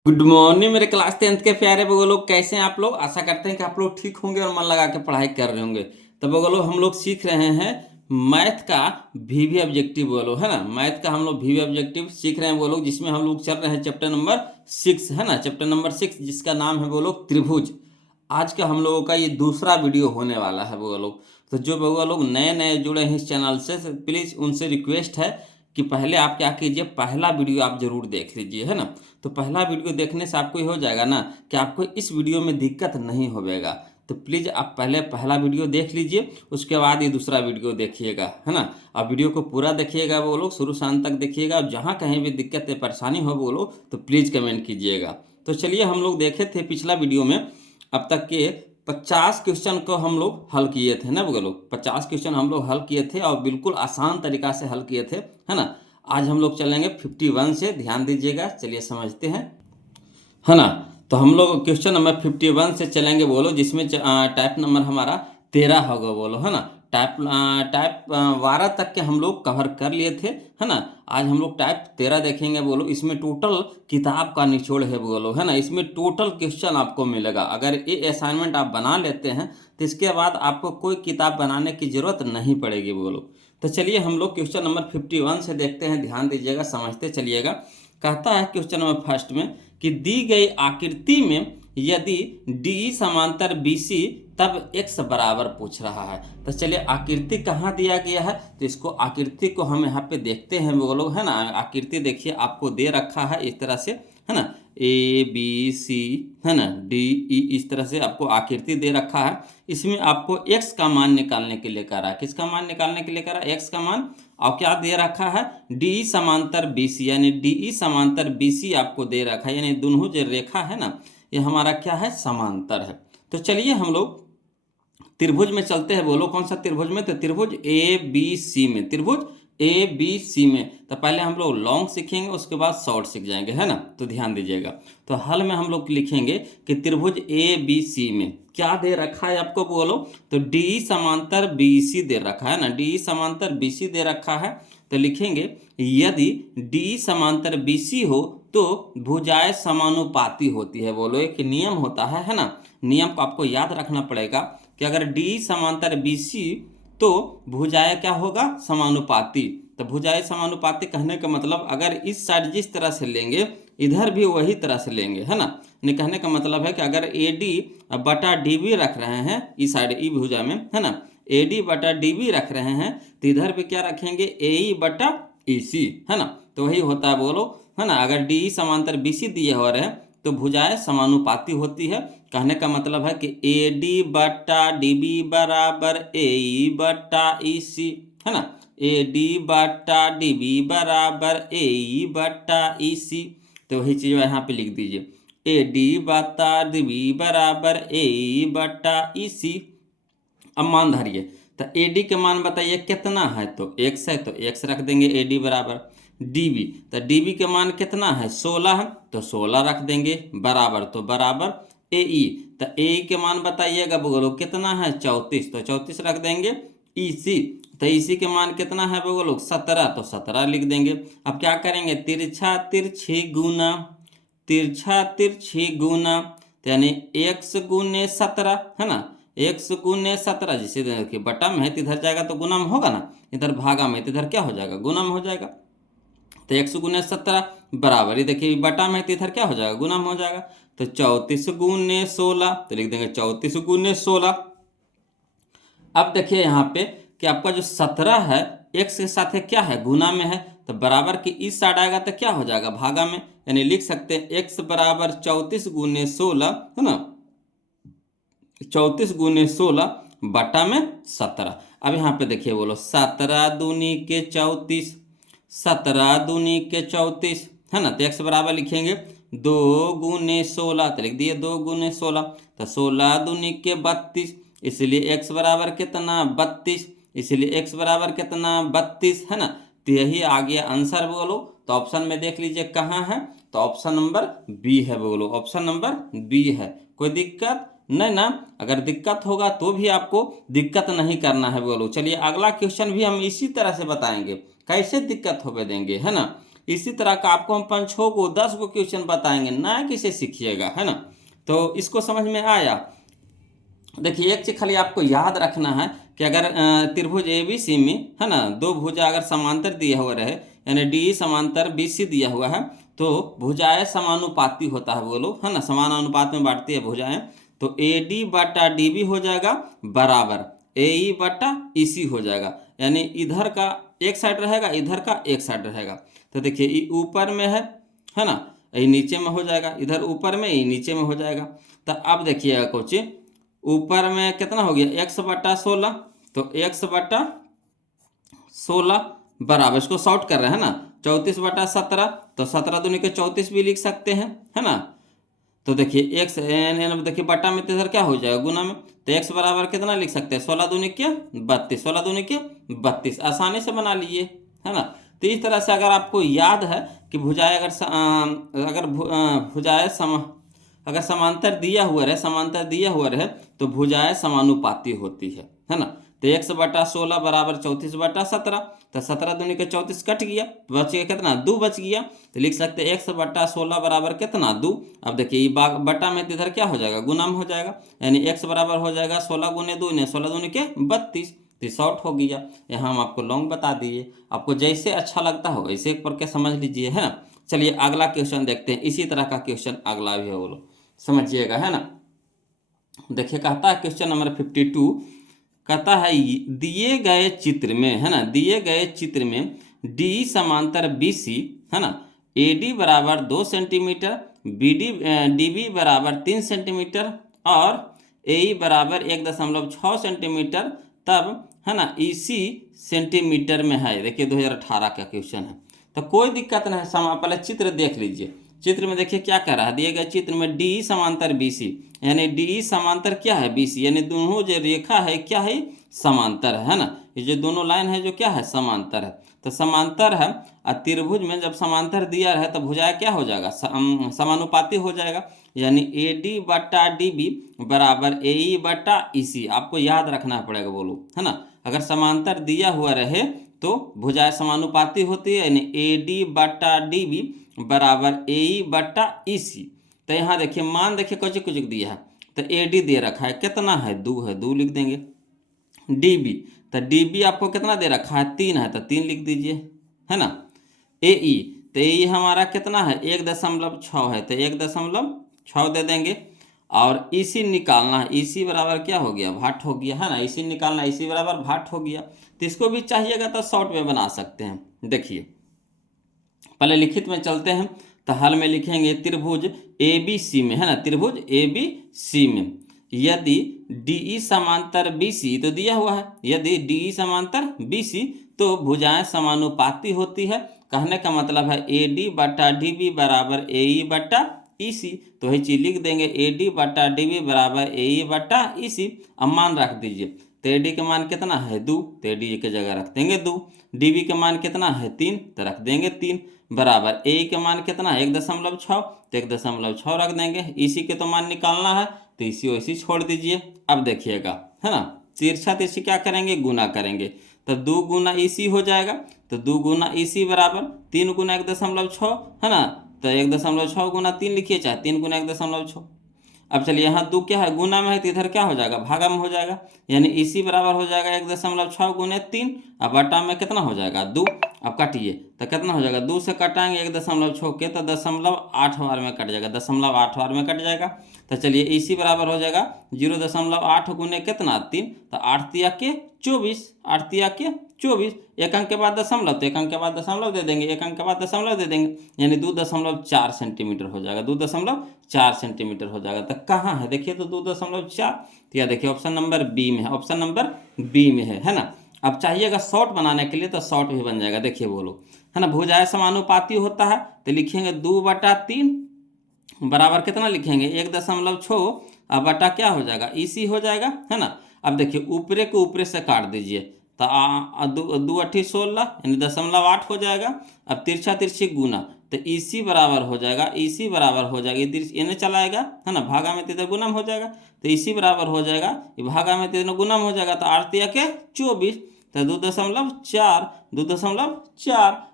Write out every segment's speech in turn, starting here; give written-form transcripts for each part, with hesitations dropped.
Good morning मेरे class 10th के प्यारे बगो लोग, कैसे हैं आप लोग। आशा करते हैं कि आप लोग ठीक होंगे और मन लगा के पढ़ाई कर रहे होंगे। तो बगो लोग हम लोग सीख रहे हैं मैथ का वीवी ऑब्जेक्टिव बोलो, है ना। मैथ का हम लोग वीवी ऑब्जेक्टिव सीख रहे हैं वो लोग, जिसमें हम लोग चल रहे हैं चैप्टर नंबर 6, है ना। चैप्टर नंबर 6 जिसका नाम है वो लोग त्रिभुज। आज का हम लोगों का ये दूसरा वीडियो होने वाला है वो लोग। तो जो बगो लोग नए नए जुड़े हैं इस चैनल से प्लीज़ उनसे रिक्वेस्ट है कि पहले आप क्या कीजिए, पहला वीडियो आप जरूर देख लीजिए, है ना। तो पहला वीडियो देखने से आपको ये हो जाएगा ना कि आपको इस वीडियो में दिक्कत नहीं होगा। तो प्लीज़ आप पहले पहला वीडियो देख लीजिए, उसके बाद ये दूसरा वीडियो देखिएगा, है ना। आप वीडियो को पूरा देखिएगा वो लोग, शुरू से अंत तक देखिएगा। और जहाँ कहीं भी दिक्कत या परेशानी हो वो लोग तो प्लीज़ कमेंट कीजिएगा। तो चलिए, हम लोग देखे थे पिछला वीडियो में अब तक के 50 क्वेश्चन को हम लोग हल किए थे ना वो लोग। 50 क्वेश्चन हम लोग हल किए थे और बिल्कुल आसान तरीका से हल किए थे, है ना। आज हम लोग चलेंगे 51 से, ध्यान दीजिएगा। चलिए समझते हैं, है ना। तो हम लोग क्वेश्चन नंबर 51 से चलेंगे बोलो, जिसमें टाइप नंबर हमारा 13 होगा बोलो, है ना। टाइप 12 तक के हम लोग कवर कर लिए थे, है ना। आज हम लोग टाइप 13 देखेंगे बोलो। इसमें टोटल किताब का निचोड़ है बोलो, है ना। इसमें टोटल क्वेश्चन आपको मिलेगा। अगर ये असाइनमेंट आप बना लेते हैं तो इसके बाद आपको कोई किताब बनाने की जरूरत नहीं पड़ेगी बोलो। तो चलिए हम लोग क्वेश्चन नंबर 51 से देखते हैं, ध्यान दीजिएगा, समझते चलिएगा। कहता है क्वेश्चन नंबर फर्स्ट में कि दी गई आकृति में यदि डी समांतर बीसी तब x बराबर पूछ रहा है। तो चलिए, आकृति कहाँ दिया गया है, तो इसको आकृति को हम यहाँ पे देखते हैं वो लोग, है ना। आकृति देखिए आपको दे रखा है इस तरह से, है ना। ए बी सी, है ना, डी ई, इस तरह से आपको आकृति दे रखा है। इसमें आपको x का मान निकालने के लिए कह रहा है। किसका मान निकालने के लिए कह रहा है? x का मान। और क्या दे रखा है? डी समांतर बीसी, यानी डी समांतर बीसी आपको दे रखा है, यानी दोनों जो रेखा है ना ये हमारा क्या है? समांतर है। तो चलिए हम लोग त्रिभुज में चलते हैं बोलो। कौन सा त्रिभुज में? तो त्रिभुज ए बी सी में, त्रिभुज ए बी सी में। तो पहले हम लोग लॉन्ग सीखेंगे, उसके बाद शॉर्ट सीख जाएंगे, है ना। तो ध्यान दीजिएगा। तो हल में हम लोग लिखेंगे कि त्रिभुज ए बी सी में क्या दे रखा है आपको बोलो, तो डी समांतर बी सी दे रखा है ना, डी समांतर बी सी दे रखा है। तो लिखेंगे यदि डी समांतर बी सी हो तो भुजाएं समानुपाती होती है बोलो। एक नियम होता है ना। नियम को आपको याद रखना पड़ेगा कि अगर डी समांतर बी सी तो भुजाएं क्या होगा? समानुपाती। तो भुजाएं समानुपाती कहने का मतलब, अगर इस साइड जिस तरह से लेंगे इधर भी वही तरह से लेंगे, है ना। कहने का मतलब है कि अगर ए डी बटा डी बी रख रहे हैं इस साइड ई भुजा में, है ना, ए डी बटा डी बी रख रहे हैं, तो इधर भी क्या रखेंगे? ए ई बटा ई सी, है ना। तो वही होता है बोलो, है ना। अगर डी समांतर बी सी दिए हो रहे हैं तो भुजाएं समानुपाती होती है। कहने का मतलब है कि ए डी बटा डी बी बराबर ए ई बटा ई सी, है ना। ए डी बटा डी बी बराबर ए ई बटा ई सी। तो वही चीज़ यहाँ पे लिख दीजिए, ए डी बटा डी बी बराबर ए ई बटा ई सी। अब मान धरिए, तो ए डी के मान बताइए कितना है, तो x है तो x रख देंगे ए डी बराबर। डी बी, तो डी बी के मान कितना है? 16 है तो 16 रख देंगे, बराबर तो बराबर ए ई, तो ए ई के मान बताइएगा बोलो कितना है? 34, तो 34 रख देंगे। ई सी, तो ई सी के मान कितना है बोलो? 17, तो 17 लिख देंगे। अब क्या करेंगे? तिरछा तिरछी गुना, तिरछा तिरछी गुना, तो यानी x गुने 17, है ना। x गुने 17, जिसे देखिए बटा में है तो इधर जाएगा तो गुना में होगा ना, इधर भागा में तो इधर क्या हो जाएगा? गुना में हो जाएगा। तो x गुने 17 बराबर, ये देखिए बटा में है तो इधर क्या हो जाएगा? गुना में हो जाएगा। तो 34 गुने 16, तो लिख देंगे 34 गुने 16। अब देखिए यहाँ पे कि आपका जो 17 है x के साथ है क्या है? गुना में है, तो बराबर की इस साइड आएगा तो क्या हो जाएगा? भागा में। यानी लिख सकते हैं x बराबर 34 गुने 16, है ना, 34 गुने 16 बटा में 17। अब यहाँ पे देखिए बोलो 17 दूनी के 34, 17 दूनी के 34, है ना। तो x बराबर लिखेंगे 2 गुने 16, तो लिख दिए 2 गुने 16, तो 16 दूनी के 32, इसलिए x बराबर कितना? 32, इसलिए x बराबर कितना? 32, है ना। तो यही आ गया आंसर बोलो। तो ऑप्शन में देख लीजिए कहाँ है, तो ऑप्शन नंबर बी है बोलो, ऑप्शन नंबर बी है। कोई दिक्कत नहीं ना? अगर दिक्कत होगा तो भी आपको दिक्कत नहीं करना है बोलो। चलिए अगला क्वेश्चन भी हम इसी तरह से बताएंगे, कैसे दिक्कत होवे देंगे, है ना। इसी तरह का आपको हम 5-6 को 10 को क्वेश्चन बताएंगे, ना किसे सीखिएगा, है ना। तो इसको समझ में आया। देखिए एक चीज खाली आपको याद रखना है कि अगर त्रिभुज ए बी सी में, है ना, दो भुजा अगर समांतर दिया हुआ रहे, यानी डी समांतर बी सी दिया हुआ है, तो भुजाएं समानुपाती होता है, बोलो, है ना, समान अनुपात में बांटती है भुजाएं। तो ए डी बटा डी बी हो जाएगा बराबर ए ई बटा ई सी हो जाएगा, यानी इधर का एक साइड रहेगा, इधर का एक साइड रहेगा। तो देखिए ये ऊपर में है ना, ये नीचे में हो जाएगा, इधर ऊपर में, ये नीचे में हो जाएगा। तो अब देखिएगा कोची, ऊपर में कितना हो गया x बटा 16, तो x बटा 16 बराबर, इसको शॉर्ट कर रहे हैं ना, 34 बटा 17, तो 17 दूनी के 34 भी लिख सकते हैं, है ना। तो देखिए x देखिए बटा में तो इधर क्या हो जाएगा गुना में, तो x बराबर कितना लिख सकते हैं, 16 दूनी के 32, 16 दूनी के 32, आसानी से बना लिए, है ना। तो इस तरह से अगर आपको याद है कि भुजाएं अगर भुजाएं अगर समांतर दिया हुआ रहे, समांतर दिया हुआ रहे, तो भुजाएं समानुपाती होती है ना। तो x बटा 16 बराबर 34 बटा 17, तो 17 दूनी के 34 कट गया, बच गया कितना, 2 बच गया। तो लिख सकते हैं x बटा 16 बराबर कितना, 2। अब देखिए ये बटा में इधर क्या हो जाएगा, गुना में हो जाएगा, यानी x बराबर हो जाएगा 16 गुने 2, 16 दूनी के 32, तो शॉर्ट हो गया। यहाँ हम आपको लॉन्ग बता दिए, आपको जैसे अच्छा लगता हो वैसे पढ़ के समझ लीजिए, है ना। चलिए अगला क्वेश्चन देखते हैं, इसी तरह का क्वेश्चन अगला भी है, बोलो समझिएगा, है ना। देखिए कहता है क्वेश्चन नंबर 52, कहता है दिए गए चित्र में, है ना, दिए गए चित्र में डी समांतर बी सी, है ना, ए डी बराबर 2 centimetre, B D D B बराबर 3 सेंटीमीटर और ए ई बराबर 1.6 सेंटीमीटर, तब, है ना, ई सी सेंटीमीटर में है। देखिए 2018 का क्वेश्चन है, तो कोई दिक्कत नहीं, पहले चित्र देख लीजिए। चित्र में देखिए क्या कर रहा है, दिए गए चित्र में डी समांतर बी सी, यानी डी समांतर क्या है, बी सी, यानी दोनों जो रेखा है क्या है, समांतर है ना। ये जो दोनों लाइन है जो क्या है, समांतर है। तो समांतर है, और त्रिभुज में जब समांतर दिया रहे तो भुजाएं क्या हो जाएगा, समानुपाती हो जाएगा, यानी ए डी बटा डी बी बराबर ए ई बटा ई सी। आपको याद रखना पड़ेगा, बोलो, है ना। अगर समांतर दिया हुआ रहे तो भुजाएं समानुपाती होती है, यानी ए डी बटा डी बी बराबर ए ई बटा ई सी। तो यहाँ देखिए मान देखिए कुछ कुछ दिया है, तो ए डी दे रखा है कितना है, 2 है, 2 लिख देंगे। डी बी, तो डी बी आपको कितना दे रखा है, 3 है, तो 3 लिख दीजिए, है ना। ए ई, तो ए ई हमारा कितना है, 1.6 है, तो 1.6 दे देंगे। और ई सी निकालना है, ई सी बराबर क्या हो गया, भाट हो गया, है ना। ई सी निकालना, ई सी बराबर भाट हो गया। तो इसको भी चाहिएगा तो शॉर्ट में बना सकते हैं। देखिए पहले लिखित में चलते हैं, तो हल में लिखेंगे त्रिभुज ए बी सी में, है ना, त्रिभुज ए बी सी में यदि डी ई समांतर बी सी, तो दिया हुआ है, यदि डी ई समांतर बी सी तो भुजाएं समानुपाती होती है। कहने का मतलब है ए डी बटा डी बी बराबर ए ई बटा ई सी, तो वही चीज लिख देंगे, ए डी बटा डी बी बराबर ए ई बटा ई सी। अब मान रख दीजिए, तो ए डी का मान कितना है, 2, तो ए डी की जगह रख देंगे 2। डी बी का मान कितना है, 3, तो रख देंगे 3 बराबर ए का मान कितना है, 1.6, तो 1.6 रख देंगे। इसी के तो मान निकालना है, तो इसी वैसी छोड़ दीजिए। अब देखिएगा, है ना, तिरछा तिरछी क्या करेंगे, गुना करेंगे, तो 2 गुना इसी हो जाएगा, तो 2 गुना इसी बराबर 3 गुना 1.6, है ना, तो 1.6 गुना 3 लिखिए, चाहे 3 गुना 1.6। अब चलिए यहाँ 2 क्या है, गुना में है, तो इधर क्या हो जाएगा, भागा में हो जाएगा, यानी इसी बराबर हो जाएगा 1.6 गुने 3, अब बटा में कितना हो जाएगा, 2। अब काटिए तो कितना हो जाएगा, 2 से कटाएंगे 1.6 के, तो 0.8 बार में कट जाएगा, 0.8 बार में कट जाएगा। तो चलिए इसी बराबर हो जाएगा 0.8 गुने कितना, 3, तो 8 तिया के 24, 8 तिया के 24, एक अंक के बाद दशमलव, तो एक अंक के बाद दशमलव दे देंगे, एक अंक के बाद दशमलव दे देंगे, यानी 2.4 सेंटीमीटर हो जाएगा, 2.4 सेंटीमीटर हो जाएगा। तो कहाँ है, देखिए तो 2.4, तो यह देखिए ऑप्शन नंबर बी में है, ऑप्शन नंबर बी में है ना। अब चाहिएगा शॉर्ट बनाने के लिए, तो शॉर्ट भी बन जाएगा। देखिए बोलो, है ना, भुजाएं समानुपाती होता है, तो लिखेंगे 2/3 बराबर कितना लिखेंगे, 1.6, अब बटा क्या हो जाएगा, इसी हो जाएगा, है ना। अब देखिए ऊपरे को ऊपरे से काट दीजिए, तो 2 अठी 16, यानी 0.8 हो जाएगा। अब तिरछा तिरछी गुना, तो इसी बराबर हो जाएगा, इसी बराबर हो जाएगा, इन्हें चलाएगा, है ना, भागा में तीनों गुना हो जाएगा, तो इसी बराबर हो जाएगा, ये भागा में तीनों गुना हो जाएगा, तो 8 तिया के 24, तो 2.4, 2.4,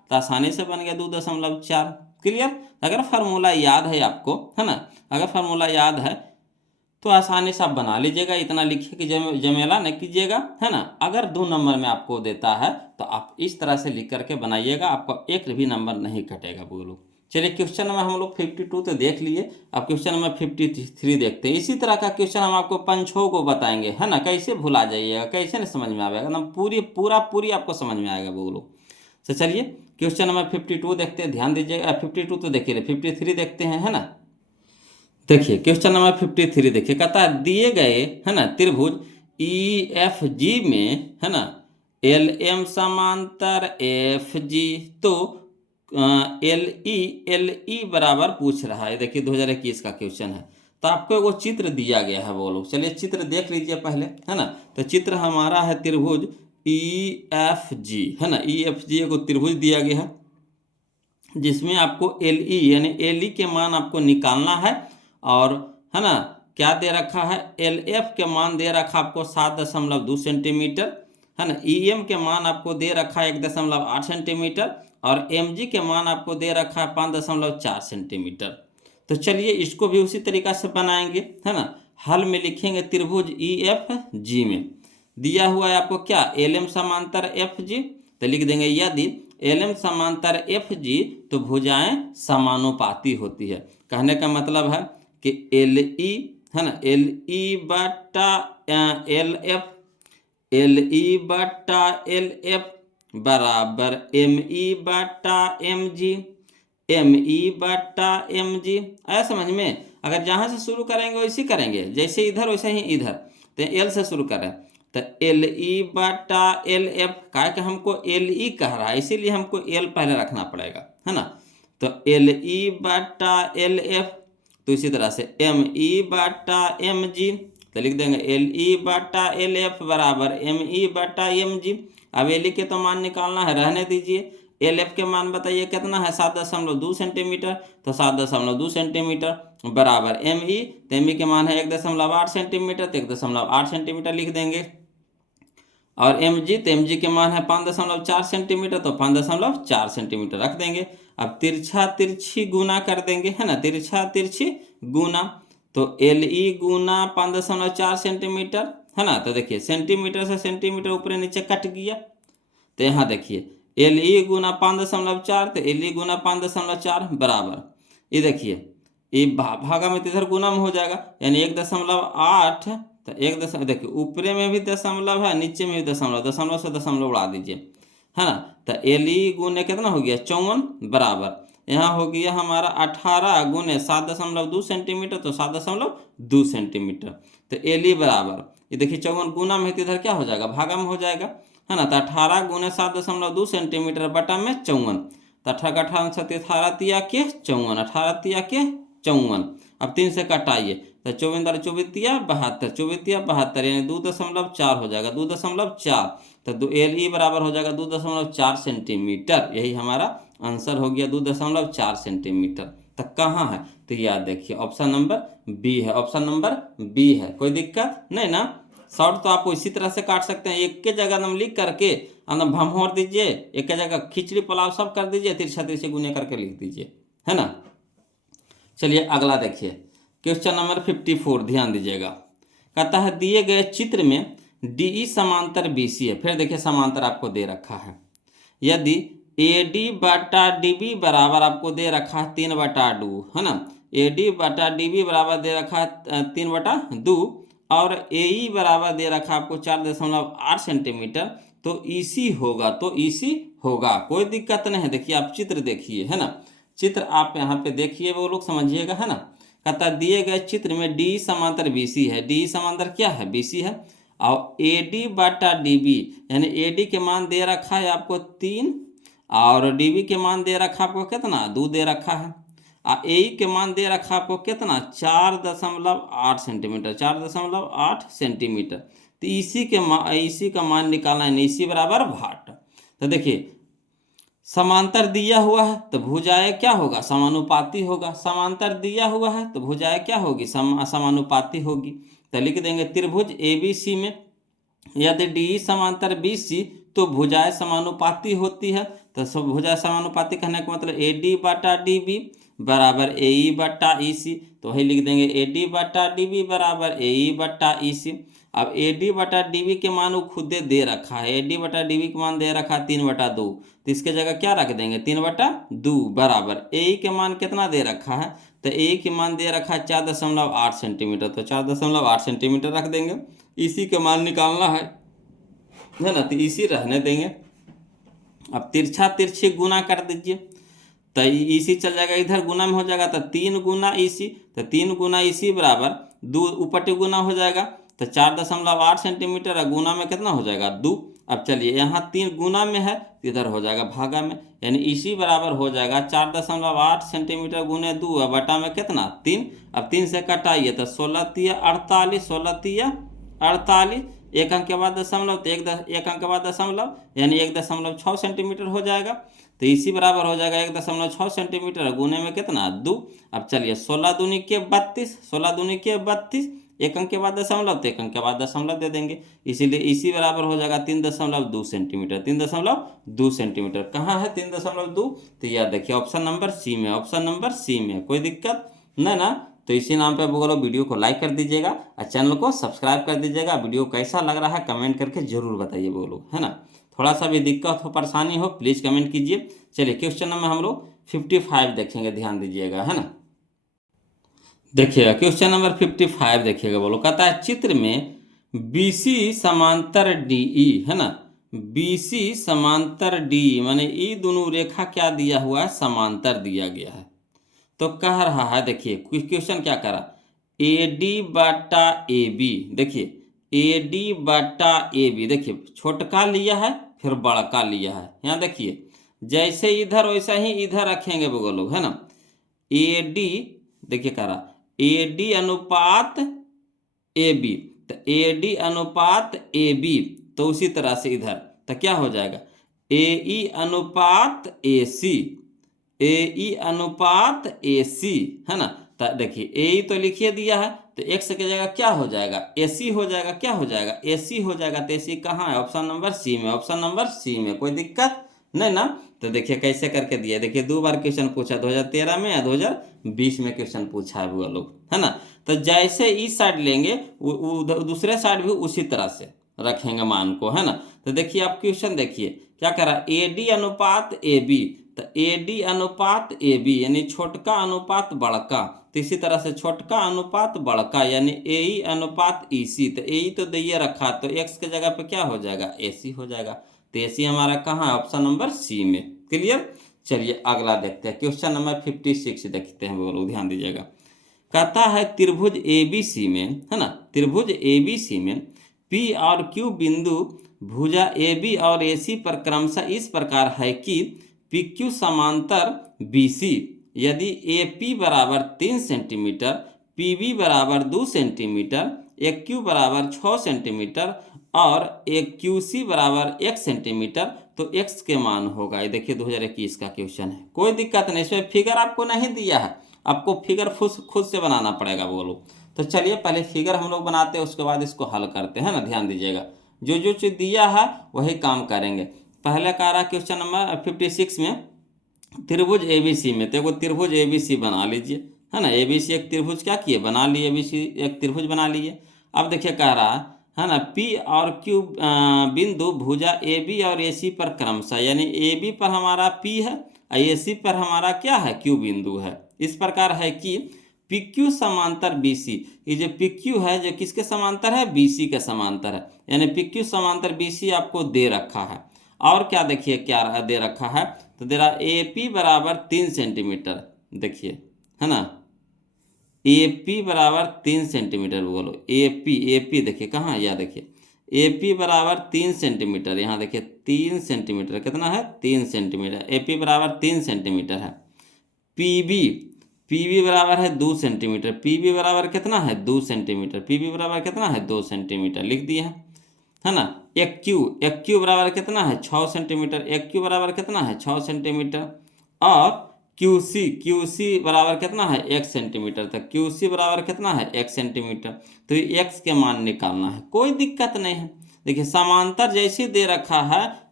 तो आसानी से बन गया 2.4। क्लियर। अगर फार्मूला याद है आपको, है ना, अगर फार्मूला याद है तो आसानी से आप बना लीजिएगा, इतना लिखिए कि जमेला न कीजिएगा, है ना। अगर 2 नंबर में आपको देता है तो आप इस तरह से लिख करके बनाइएगा, आपका एक भी नंबर नहीं कटेगा बोलो। चलिए क्वेश्चन नंबर हम लोग 52 तो देख लिए, अब क्वेश्चन नंबर 53 देखते हैं। इसी तरह का क्वेश्चन हम आपको पंचों को बताएंगे, है ना, कैसे भुला जाइएगा, कैसे नहीं समझ में आएगा, एकदम पूरी आपको समझ में आएगा बोलो। तो चलिए क्वेश्चन नंबर 52 देखते हैं, ध्यान दीजिएगा। 52 तो देखिए, 53 देखते हैं, है ना। देखिए क्वेश्चन नंबर 53 देखिए, कहता है दिए गए, है ना, त्रिभुज EFG में, है ना, LM समांतर FG, तो LE बराबर पूछ रहा है। देखिए 2021 का क्वेश्चन है, तो आपको वो चित्र दिया गया है वो लोग। चलिए चित्र देख लीजिए पहले, है ना। तो चित्र हमारा है त्रिभुज EFG, है ना। EFG को त्रिभुज दिया गया है जिसमें आपको LE यानी LE के मान आपको निकालना है, और, है ना, क्या दे रखा है, LF के मान दे रखा आपको 7.2 सेंटीमीटर, है ना। EM के मान आपको दे रखा है 1.8 सेंटीमीटर, और MG के मान आपको दे रखा है 5.4 सेंटीमीटर। तो चलिए इसको भी उसी तरीका से बनाएंगे, है ना। हल में लिखेंगे त्रिभुज EFG में दिया हुआ है आपको क्या, LM समांतर FG, तो लिख देंगे यदि LM समांतर FG तो भुजाएं समानुपाती होती है। कहने का मतलब है कि LE, है ना, LE बटा LF, LE बटा LF बराबर ME बटा MG, ME बटा MG। आया समझ में। अगर जहाँ से शुरू करेंगे वैसे करेंगे, जैसे इधर वैसे ही इधर, तो L से शुरू करें, तो LE बटा LF, क्या कि हमको LE कह रहा है इसीलिए हमको L पहले रखना पड़ेगा, है ना। तो LE बटा LF, तो इसी तरह से ME बटा MG, तो लिख देंगे LE बटा LF बराबर ME बटा MG। अब LE के तो मान निकालना है, रहने दीजिए। LF के मान बताइए कितना है, 7.2 सेंटीमीटर, तो 7.2 सेंटीमीटर बराबर ME, तो ME के मान है 1.8 सेंटीमीटर, तो 1.8 सेंटीमीटर लिख देंगे। और MG, तो MG के मान है 5.4 सेंटीमीटर, तो 5.4 सेंटीमीटर रख देंगे। अब तिरछा तिरछी गुना कर देंगे, है ना, तिरछा तिरछी गुना, तो LE गुना 5.4 सेंटीमीटर, है ना। तो देखिए सेंटीमीटर से सेंटीमीटर ऊपर नीचे कट गया, तो यहाँ देखिए LE गुना 5.4, तो LE गुना 5.4 बराबर, ये देखिए ये भागा में तो इधर गुना में हो जाएगा, यानी 1.8, तो देखिए ऊपरे में भी दशमलव है, नीचे में भी दशमलव, दशमलव से दशमलव उड़ा दीजिए, है ना। तो LE गुने कितना हो गया, 54 बराबर, यहाँ हो गया हमारा 18 गुने 7.2 सेंटीमीटर, तो 7.2 सेंटीमीटर। तो LE बराबर, ये देखिए 54 गुना में, इधर क्या हो जाएगा, भागा में हो जाएगा, है ना। तो 18 गुने 7.2 सेंटीमीटर बटा में 54, तो 18 18 तिया के 54, 18 तिया के 54। अब 3 से कटाइए, तो 24 24 तिया 72, 24 तिया 72, यानी 2.4 हो जाएगा, 2.4, तो LE बराबर हो जाएगा 2.4 सेंटीमीटर। यही हमारा आंसर हो गया, 2.4 सेंटीमीटर। तक कहाँ है, तो याद देखिए ऑप्शन नंबर बी है, ऑप्शन नंबर बी है, कोई दिक्कत नहीं ना। शॉर्ट तो आप इसी तरह से काट सकते हैं, एक के जगह नम लिख करके भमोर दीजिए, एक के जगह खिचड़ी पुलाव सब कर दीजिए, तिरछा तिरछी गुने करके लिख दीजिए, है ना। चलिए अगला देखिए क्वेश्चन नंबर 54, ध्यान दीजिएगा। कहता है दिए गए चित्र में DE समांतर BC है, फिर देखिए समांतर आपको दे रखा है। यदि AD बटा DB बराबर आपको दे रखा है 3/2, है ना। AD बटा DB बराबर दे रखा है 3/2, और AE बराबर दे रखा आपको 4.8 सेंटीमीटर, तो EC होगा, तो EC होगा, कोई दिक्कत नहीं है। देखिए आप चित्र देखिए, है ना, चित्र आप यहाँ पे देखिए, वो लोग समझिएगा, है ना। कहता दिए गए चित्र में DE समांतर BC है, DE समांतर क्या है, BC है, और AD बटा DB, यानी AD के मान दे रखा है आपको 3, और DB के मान दे रखा आपको कितना 2 दे रखा है, और AE के मान दे रखा आपको कितना 4.8 सेंटीमीटर, 4.8 सेंटीमीटर। तो EC का मान निकालना है, EC बराबर 8। तो देखिए समांतर दिया हुआ है तो भुजाएं क्या होगा, समानुपाती होगा, समांतर दिया हुआ है तो भुजाएं क्या होगी, समानुपाती होगी। तो लिख देंगे त्रिभुज ABC में यदि DE समांतर BC तो भुजाएं समानुपाती होती है। तो सब भुजा समानुपाती कहने का मतलब AD बटा DB बराबर AE बटा EC। तो वही लिख देंगे AD बटा DB बराबर AE बटा EC। अब AD बटा DB के मान वो खुद दे रखा है, AD बटा DB के मान दे रखा है 3/2, तो इसके जगह क्या रख देंगे 3/2 बराबर AE के मान कितना दे रखा है, तो AE के मान दे रखा है 4.8 सेंटीमीटर, तो 4.8 सेंटीमीटर रख देंगे। EC के मान निकालना है ना, तो EC रहने देंगे। अब तिरछा तिरछी गुना कर दीजिए, तो EC चल जाएगा इधर, गुना में हो जाएगा, तो 3 गुना EC, तो 3 गुना EC बराबर 2 ऊपर गुना हो जाएगा, तो 4.8 सेंटीमीटर, और गुना में कितना हो जाएगा 2। अब चलिए यहाँ 3 गुना में है, इधर हो जाएगा भागा में, यानी EC बराबर हो जाएगा 4.8 सेंटीमीटर गुने 2 और बटा में कितना 3। अब 3 से कटाइए तो 16 तिया 48, 16 तिया 48, एक अंक के बाद दशमलव, तो एक अंक के बाद दशमलव, यानी 1.6 सेंटीमीटर हो जाएगा। तो EC बराबर हो जाएगा 1.6 सेंटीमीटर गुने में कितना 2। अब चलिए 16 दूनी के 32, 16 दूनी के 32, एक अंक के बाद दशमलव, तो एक अंक के बाद दशमलव दे देंगे, इसीलिए EC बराबर हो जाएगा 3.2 सेंटीमीटर, 3.2 सेंटीमीटर। कहाँ है 3.2, तो यह देखिए ऑप्शन नंबर C में, ऑप्शन नंबर C में। कोई दिक्कत नहीं ना, तो इसी नाम पे बोलो वीडियो को लाइक कर दीजिएगा और चैनल को सब्सक्राइब कर दीजिएगा। वीडियो कैसा लग रहा है कमेंट करके जरूर बताइए बोलो, है ना। थोड़ा सा भी दिक्कत हो परेशानी हो प्लीज़ कमेंट कीजिए। चलिए क्वेश्चन नंबर हम लोग 55 देखेंगे, ध्यान दीजिएगा, है ना। देखिएगा क्वेश्चन नंबर 55 देखिएगा बोलो, कहता है चित्र में BC समांतर DE, है ना, BC समांतर DE माने ये दोनों रेखा क्या दिया हुआ है, समांतर दिया गया है। तो कह रहा है, देखिए क्वेश्चन क्या करा, AD बटा AB, देखिए AD बटा AB, देखिए छोटका लिया है फिर बड़का लिया है। यहाँ देखिए जैसे इधर वैसा ही इधर रखेंगे वो लोग, है ना। AD देखिए कह रहा AD अनुपात AB, तो AD अनुपात AB, तो उसी तरह से इधर तो क्या हो जाएगा AE अनुपात AC, AE अनुपात AC, है ना। तो देखिए AE तो लिखिए दिया है, तो x की जगह क्या हो जाएगा AC हो जाएगा, क्या हो जाएगा AC हो जाएगा। तो AC कहाँ है, ऑप्शन नंबर C में, ऑप्शन नंबर C में। कोई दिक्कत नहीं ना। तो देखिए कैसे करके दिया, देखिए 2 बार क्वेश्चन पूछा, 2013 में या 2020 में क्वेश्चन पूछा है वो लोग, है ना। तो जैसे इस साइड लेंगे दूसरे साइड भी उसी तरह से रखेंगे मान को, है ना। तो देखिए आप क्वेश्चन देखिए क्या करा, AD अनुपात AB, तो AD अनुपात AB यानी छोटका अनुपात बड़का, तो इसी तरह से छोटका अनुपात बड़का यानी AE अनुपात EC, तो AE तो दिए रखा, तो x के जगह पे क्या हो जाएगा AC हो जाएगा। तो AC हमारा कहाँ है, ऑप्शन नंबर C में। क्लियर। चलिए अगला देखते हैं, क्वेश्चन नंबर 56 देखते हैं वो लोग, ध्यान दीजिएगा। कहता है त्रिभुज ABC में, है ना, त्रिभुज ABC में P और Q बिंदु भुजा AB और AC पर क्रमशः इस प्रकार है कि PQ समांतर BC यदि AP बराबर 3 सेंटीमीटर, PB बराबर 2 सेंटीमीटर, AQ बराबर 6 सेंटीमीटर और AQC बराबर 1 सेंटीमीटर, तो x के मान होगा। ये देखिए 2021 का क्वेश्चन है। कोई दिक्कत नहीं, इसमें फिगर आपको नहीं दिया है, आपको फिगर खुद से बनाना पड़ेगा बोलो। तो चलिए पहले फिगर हम लोग बनाते हैं, उसके बाद इसको हल करते हैं ना। ध्यान दीजिएगा जो जो चीज़ दिया है वही काम करेंगे। पहले का रहा क्वेश्चन नंबर 56 में त्रिभुज ABC में, तो एगो त्रिभुज ABC बना लीजिए, है ना। ABC एक त्रिभुज क्या किए बना लिए, ABC एक त्रिभुज बना लिए। अब देखिए कह रहा है ना P और Q बिंदु भुजा AB और AC पर क्रमशः, यानी AB पर हमारा P है और AC पर हमारा क्या है Q बिंदु है। इस प्रकार है कि PQ समांतर BC, ये जो PQ है जो किसके समांतर है, BC के समांतर है, यानी PQ समांतर BC आपको दे रखा है। और क्या देखिए क्या दे रखा है, तो दे रहा AP बराबर 3 सेंटीमीटर, देखिए, है ना, AP बराबर 3 सेंटीमीटर बोलो, AP देखिए कहाँ, यह देखिए AP बराबर 3 सेंटीमीटर, यहाँ देखिए 3 सेंटीमीटर, कितना है 3 सेंटीमीटर, AP बराबर 3 सेंटीमीटर है। PB बराबर है 2 सेंटीमीटर, PB बराबर कितना है 2 सेंटीमीटर, PB बराबर कितना है 2 सेंटीमीटर, लिख दिए है ना। AQ बराबर कितना है 6 सेंटीमीटर, AQ बराबर कितना है 6 सेंटीमीटर और QC बराबर कितना है 1 सेंटीमीटर, तक QC बराबर कितना है 1 सेंटीमीटर। तो ये x के मान निकालना है, कोई दिक्कत नहीं है। देखिए समांतर जैसे दे रखा है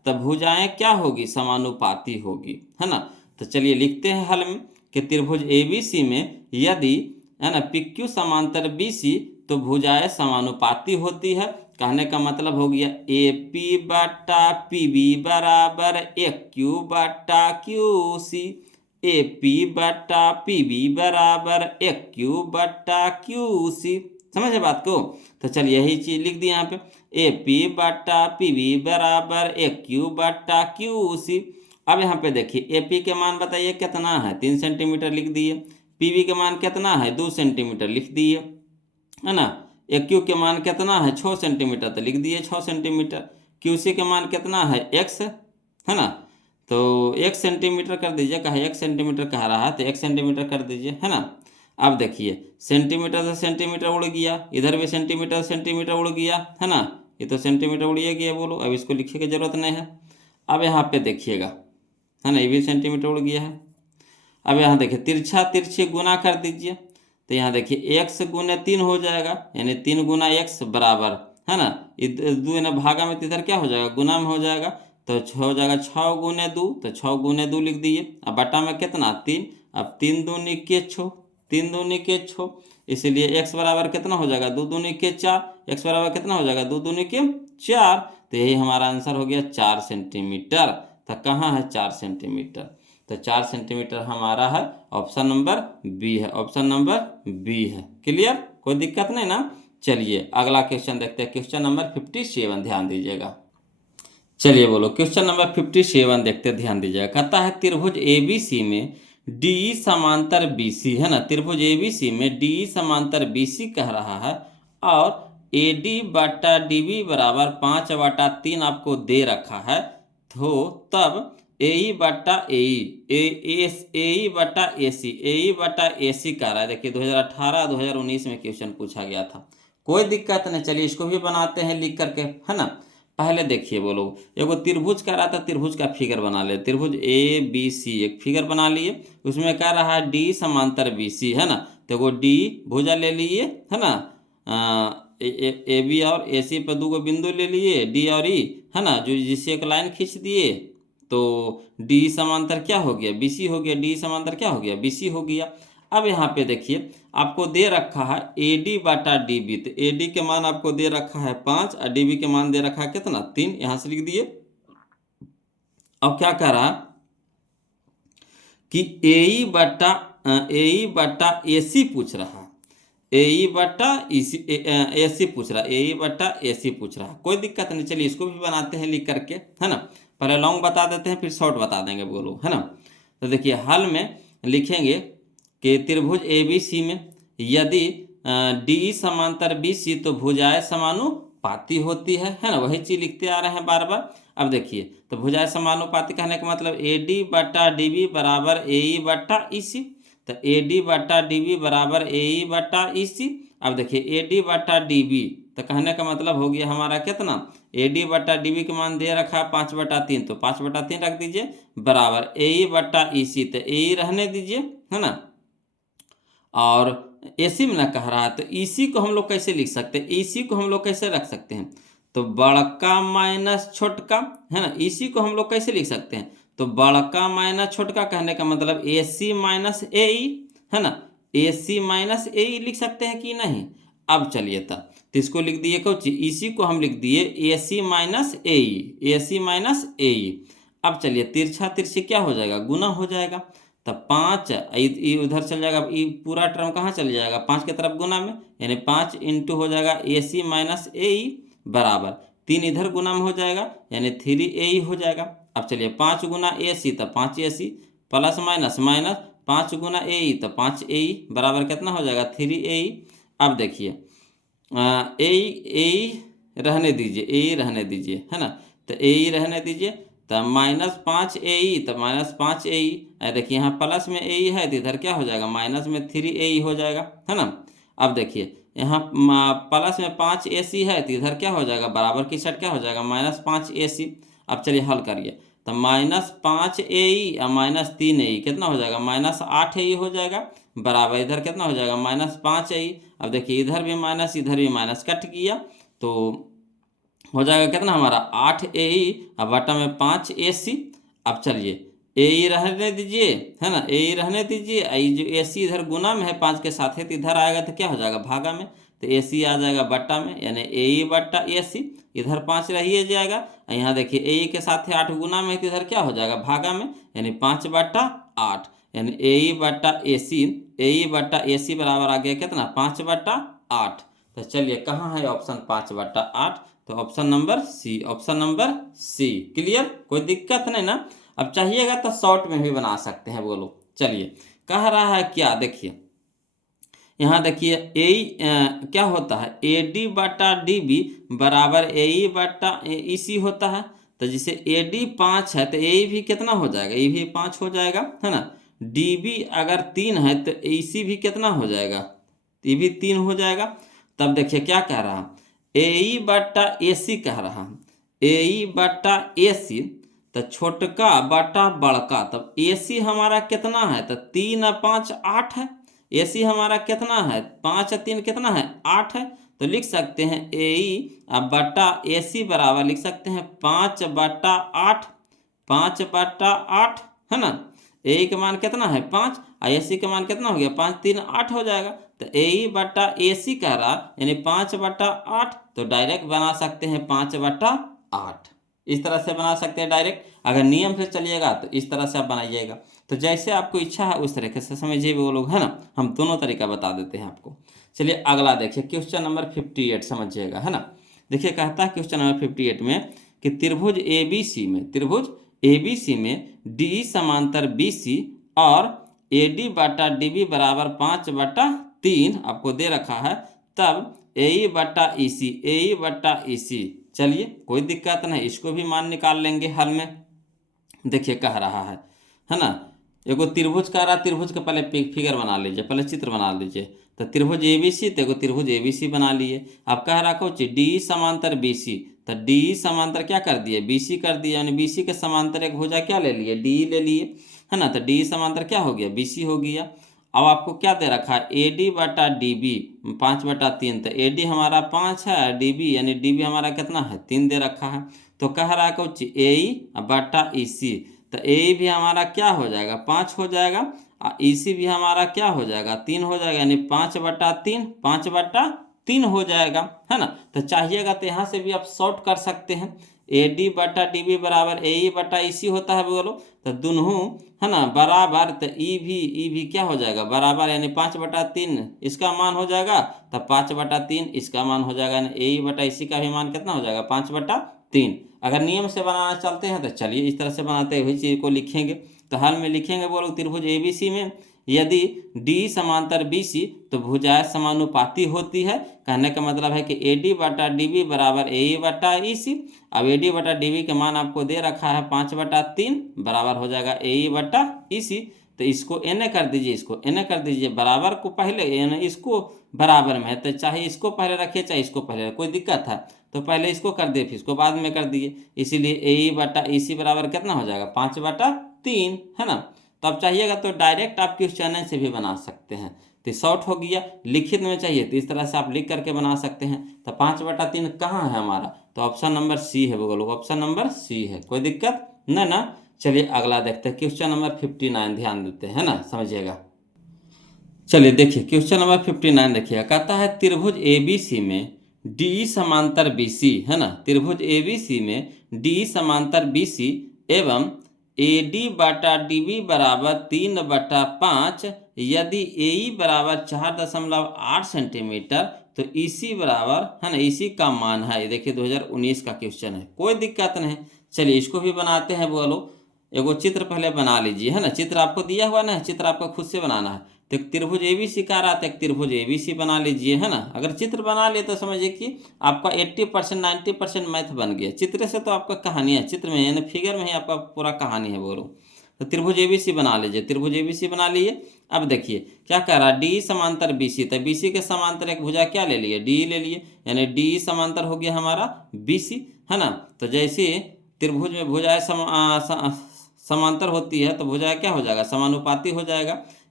तब भुजाएं क्या होगी, समानुपाती होगी, है ना। तो चलिए लिखते हैं हल में कि त्रिभुज ABC में यदि, है ना, PQ समांतर BC तो भुजाएं समानुपाती होती है। कहने का मतलब हो गया AP बटा PB बराबर AQ बटा QC, AP बटा PB बराबर AQ बटा QC। समझे बात को। तो चलिए यही चीज लिख दिए यहाँ पे, AP बटा PB बराबर AQ बटा QC। अब यहाँ पे देखिए AP के मान बताइए कितना है, 3 सेंटीमीटर लिख दिए। PB के मान कितना है, 2 सेंटीमीटर लिख दिए, है ना। AQ के मान कितना है, 6 सेंटीमीटर, तो लिख दिए 6 सेंटीमीटर। QC के मान कितना है, x, है ना। तो 1 सेंटीमीटर कर दीजिए, कहा 1 सेंटीमीटर कह रहा है तो 1 सेंटीमीटर कर दीजिए, है ना। अब देखिए सेंटीमीटर से सेंटीमीटर उड़ गया, इधर भी सेंटीमीटर सेंटीमीटर उड़ गया, है ना। ये तो सेंटीमीटर उड़िए गया, बोलो अब इसको लिखने की जरूरत नहीं है। अब यहाँ पे देखिएगा, है ना, ये भी सेंटीमीटर उड़ गया है। अब यहाँ देखिए तिरछा तिरछी गुना कर दीजिए, तो यहाँ देखिए x गुने 3 हो जाएगा, यानी 3 गुना x बराबर, है ना, दो ना भागा में, तो इधर क्या हो जाएगा, गुना में हो जाएगा, तो हो जाएगा 6 गुने 2, तो 6 गुने 2 लिख दिए। अब बटा में कितना, 3, अब 3 दूनी के 6, 3 दूनी के 6, इसलिए x बराबर कितना हो जाएगा, 2 दूनी के 4, x बराबर कितना हो जाएगा, 2 दूनी के 4। तो यही हमारा आंसर हो गया 4 सेंटीमीटर। तो कहाँ है 4 सेंटीमीटर, तो 4 सेंटीमीटर हमारा है ऑप्शन नंबर बी है, ऑप्शन नंबर बी है। क्लियर, कोई दिक्कत नहीं ना। चलिए अगला क्वेश्चन देखते हैं, क्वेश्चन नंबर 57, ध्यान दीजिएगा। चलिए बोलो क्वेश्चन नंबर 57 देखते हैं, ध्यान दीजिएगा। कहता है त्रिभुज ABC में DE समांतर BC, है ना, त्रिभुज ABC में DE समांतर BC कह रहा है, और AD बटा DB बराबर 5/3 आपको दे रखा है। तो तब AE बटा AE बटा AC कह रहा है। देखिए 2018-2019 में क्वेश्चन पूछा गया था, कोई दिक्कत नहीं। चलिए इसको भी बनाते हैं लिख करके, है ना। पहले देखिए बोलो, एगो त्रिभुज कह रहा था, त्रिभुज का फिगर बना ले, त्रिभुज ABC एक फिगर बना लिए, उसमें कह रहा है D समांतर BC, है ना। तो वो D भुजा ले लिए, है ना, AB और AC पर 2 बिंदु ले लिए, D और E, है ना, जो जिससे एक लाइन खींच दिए, तो D समांतर क्या हो गया, BC हो गया, D समांतर क्या हो गया, BC हो गया। अब यहाँ पे देखिए आपको दे रखा है AD बटा DB, तो AD के मान आपको दे रखा है 5 और DB के मान दे रखा है कितना, 3, यहाँ से लिख दिए। अब क्या कह रहा कि AE बटा AC पूछ रहा है, AE बटा AC पूछ रहा है, AE बटा AC पूछ रहा है, कोई दिक्कत नहीं। चलिए इसको भी बनाते हैं लिख करके, है ना। पहले लॉन्ग बता देते हैं फिर शॉर्ट बता देंगे, बोलो, है ना। तो देखिए हल में लिखेंगे कि त्रिभुज ABC में यदि DE समांतर BC तो भुजाएं समानुपाती होती है ना, वही चीज लिखते आ रहे हैं बार बार। अब देखिए तो भुजाएं समानुपाती कहने का मतलब AD बटा DB बराबर AE बटा EC, तो AD बटा DB बराबर AE बटा EC। अब देखिए AD बटा DB, तो कहने का मतलब हो गया हमारा कितना, AD बटा DB के मान दे रखा है 5/3, तो 5/3 रख दीजिए बराबर AE बटा EC, तो AE रहने दीजिए, है ना। और AC में ना कह रहा है, तो EC को हम लोग कैसे लिख सकते हैं, EC को हम लोग कैसे रख सकते हैं, तो बड़का माइनस छोटका, है ना। EC को हम लोग कैसे लिख सकते हैं, तो बड़का माइनस छोटका, कहने का मतलब AC माइनस AE, है ना, AC माइनस AE लिख सकते हैं कि नहीं। अब चलिए तब तो इसको लिख दिए कौची, EC को हम लिख दिए AC minus AE, AC minus AE। अब चलिए तिरछा तिरछी क्या हो जाएगा, गुना हो जाएगा, तब 5 उधर चल जाएगा, ये पूरा टर्म कहाँ चल जाएगा, 5 की तरफ गुना में, यानी 5 इंटू हो जाएगा AC माइनस AE बराबर 3 इधर गुना में हो जाएगा, यानी 3AE हो जाएगा। अब चलिए 5 गुना AC तो 5AC प्लस माइनस माइनस 5 गुना AE तो 5AE बराबर कितना हो जाएगा, 3AE। अब देखिए AE रहने दीजिए, AE रहने दीजिए, है ना, तो AE रहने दीजिए, तो -5 AE, तो -5 AE। देखिए यहाँ प्लस में AE है तो इधर क्या हो जाएगा, माइनस में 3AE हो जाएगा, है ना। अब देखिए यहाँ प्लस में 5 AC है तो इधर क्या हो जाएगा, बराबर की साइड क्या हो जाएगा, -5 AC। अब चलिए हल करिए, तो -5 AE और -3 AE कितना हो जाएगा, -8 AE हो जाएगा बराबर, इधर कितना हो जाएगा, -5 AE। अब देखिए इधर भी माइनस इधर भी माइनस कट गया, तो हो जाएगा कितना हमारा 8 AE और बटा में 5 AC। अब चलिए AE रहने दीजिए, है ना, AE रहने दीजिए। ये जो AC इधर गुना में है 5 के साथ है, तो इधर आएगा तो क्या हो जाएगा भागा में, तो AC आ जाएगा बट्टा में, यानी AE बट्टा AC। इधर 5 रहिए जाएगा, यहाँ देखिए AE के साथ है 8 गुना में, तो इधर क्या हो जाएगा भागा में, यानी 5 बट्टा 8, यानी AE बट्टा AC, AE बट्टा AC बराबर आ गया कितना 5 बट्टा 8। तो चलिए कहाँ है ऑप्शन 5 बट्टा 8, तो option number C, option number C. Clear, कोई दिक्कत नहीं ना। अब चाहिएगा तो शॉर्ट में भी बना सकते हैं, बोलो। चलिए कह रहा है क्या, देखिए यहाँ देखिए क्या होता है, AD बटा DB बराबर AE बटा EC होता है। तो जिसे AD 5 है तो AE भी कितना हो जाएगा, ये भी 5 हो जाएगा, है ना। DB अगर 3 है तो EC भी कितना हो जाएगा, ये भी 3 हो जाएगा। तब देखिए क्या कह रहा है, AE बट्टा AC कह रहा है, AE बट्टा AC, तो छोटका बटा बड़का। तब AC हमारा कितना है, तो 3 और 5 8 है। AC हमारा कितना है, 5 और 3 कितना है 8 है। तो लिख सकते हैं AE अब बटा AC बराबर लिख सकते हैं 5 बटा 8, 5 बटा 8, है ना। AE का मान कितना है 5 और AC का मान कितना हो गया 5 3 8 हो जाएगा। तो AE बटा AC कह रहा यानी 5 बटा 8, तो डायरेक्ट बना सकते हैं 5 बटा 8। इस तरह से बना सकते हैं डायरेक्ट। अगर नियम से चलिएगा तो इस तरह से आप बनाइएगा। तो जैसे आपको इच्छा है उस तरीके से समझिए वो लोग, है ना। हम दोनों तरीका बता देते हैं आपको। चलिए अगला देखिए क्वेश्चन नंबर 58 समझिएगा, है ना। देखिए कहता है क्वेश्चन नंबर 58 में कि त्रिभुज ABC में, त्रिभुज ABC में DE समांतर BC और AD बटा DB बराबर 5 बटा 3 आपको दे रखा है। तब AE बटा EC, AE बटा EC, चलिए कोई दिक्कत नहीं, इसको भी मान निकाल लेंगे हल में। देखिए कह रहा है ना। एगो त्रिभुज कह रहा, त्रिभुज का पहले फिगर बना लीजिए, पहले चित्र बना लीजिए। तो त्रिभुज ABC, तो एगो त्रिभुज ABC बना लिए। अब कह रहा कुछ DE समांतर BC, तो DE समांतर क्या कर दिए BC कर दिए, यानी BC के समांतर एक भुजा क्या ले लिए DE ले लिए, है ना। तो DE समांतर क्या हो गया BC हो गया। अब आपको क्या दे रखा है AD बटा DB 5 बटा 3, तो AD हमारा 5 है, DB यानी DB हमारा कितना है 3 दे रखा है। तो कह रहा है कुछ AE बटा EC, तो AE भी हमारा क्या हो जाएगा 5 हो जाएगा और EC भी हमारा क्या हो जाएगा 3 हो जाएगा, यानी 5 बटा 3, 5 बटा 3 हो जाएगा, है ना। तो चाहिएगा तो यहाँ से भी आप शॉर्ट कर सकते हैं। AD बटा DB बराबर AE बटा EC होता है बोलो। तो दोनों, है ना, बराबर, तो ई भी क्या हो जाएगा बराबर, यानी 5 बटा 3 इसका मान हो जाएगा, तब 5 बटा 3 इसका मान हो जाएगा, यानी AE बटा EC का भी मान कितना हो जाएगा 5 बटा 3। अगर नियम से बनाना चाहते हैं तो चलिए इस तरह से बनाते हुए चीज़ को लिखेंगे। तो हाल में लिखेंगे बोलो त्रिभुज ABC में यदि DE समांतर BC तो भुजाएं समानुपाती होती है। कहने का मतलब है कि AD बटा DB बराबर AE बटा EC। अब AD बटा DB के मान आपको दे रखा है 5 बटा 3 बराबर हो जाएगा AE बटा EC। तो इसको n कर दीजिए, इसको n कर दीजिए, बराबर को पहले यानी इसको बराबर में है, तो चाहे इसको पहले रखिए चाहे इसको पहले, कोई दिक्कत है तो पहले इसको कर दिए फिर इसको बाद में कर दिए। इसीलिए AE बटा EC बराबर कितना हो जाएगा 5 बटा 3, है ना। तो अब चाहिएगा तो डायरेक्ट आप क्वेश्चन से भी बना सकते हैं। तो शॉर्ट हो गया, लिखित में चाहिए तो इस तरह से आप लिख करके बना सकते हैं। तो 5 बटा 3 कहाँ है हमारा, तो ऑप्शन नंबर सी है बोलो, ऑप्शन नंबर सी है, कोई दिक्कत न ना। चलिए अगला देखते हैं क्वेश्चन नंबर 59, ध्यान देते हैं ना, समझिएगा। चलिए देखिए क्वेश्चन नंबर 59 देखिएगा, कहता है त्रिभुज ABC में DE समांतर BC, है ना। त्रिभुज ABC में DE समांतर BC एवं AD बटा DB बराबर 3 बटा 5 यदि AE बराबर 4.8 सेंटीमीटर तो EC बराबर, है ना, EC का मान है। ये देखिए 2019 का क्वेश्चन है, कोई दिक्कत नहीं। चलिए इसको भी बनाते हैं बोलो। एगो चित्र पहले बना लीजिए, है ना। चित्र आपको दिया हुआ ना, चित्र आपको खुद से बनाना है। तो एक त्रिभुज ABC का रहा था, एक त्रिभुज ABC बना लीजिए, है ना। अगर चित्र बना लिए तो समझिए कि आपका 80% 90% मैथ बन गया। चित्र से तो आपका कहानी है, चित्र में यानी फिगर में ही आपका पूरा कहानी है बोलो। तो त्रिभुज ABC बना लीजिए, त्रिभुज ABC बना लिए। अब देखिए क्या कह रहा है DE समांतर BC, तो BC के समांतर एक भुजा क्या ले लिए DE ले लिए, यानी DE समांतर हो गया हमारा BC, है ना। तो जैसे त्रिभुज में भुजाएं समांतर होती है तो भुजा क्या हो जाएगा समानुपाती हो जाएगा।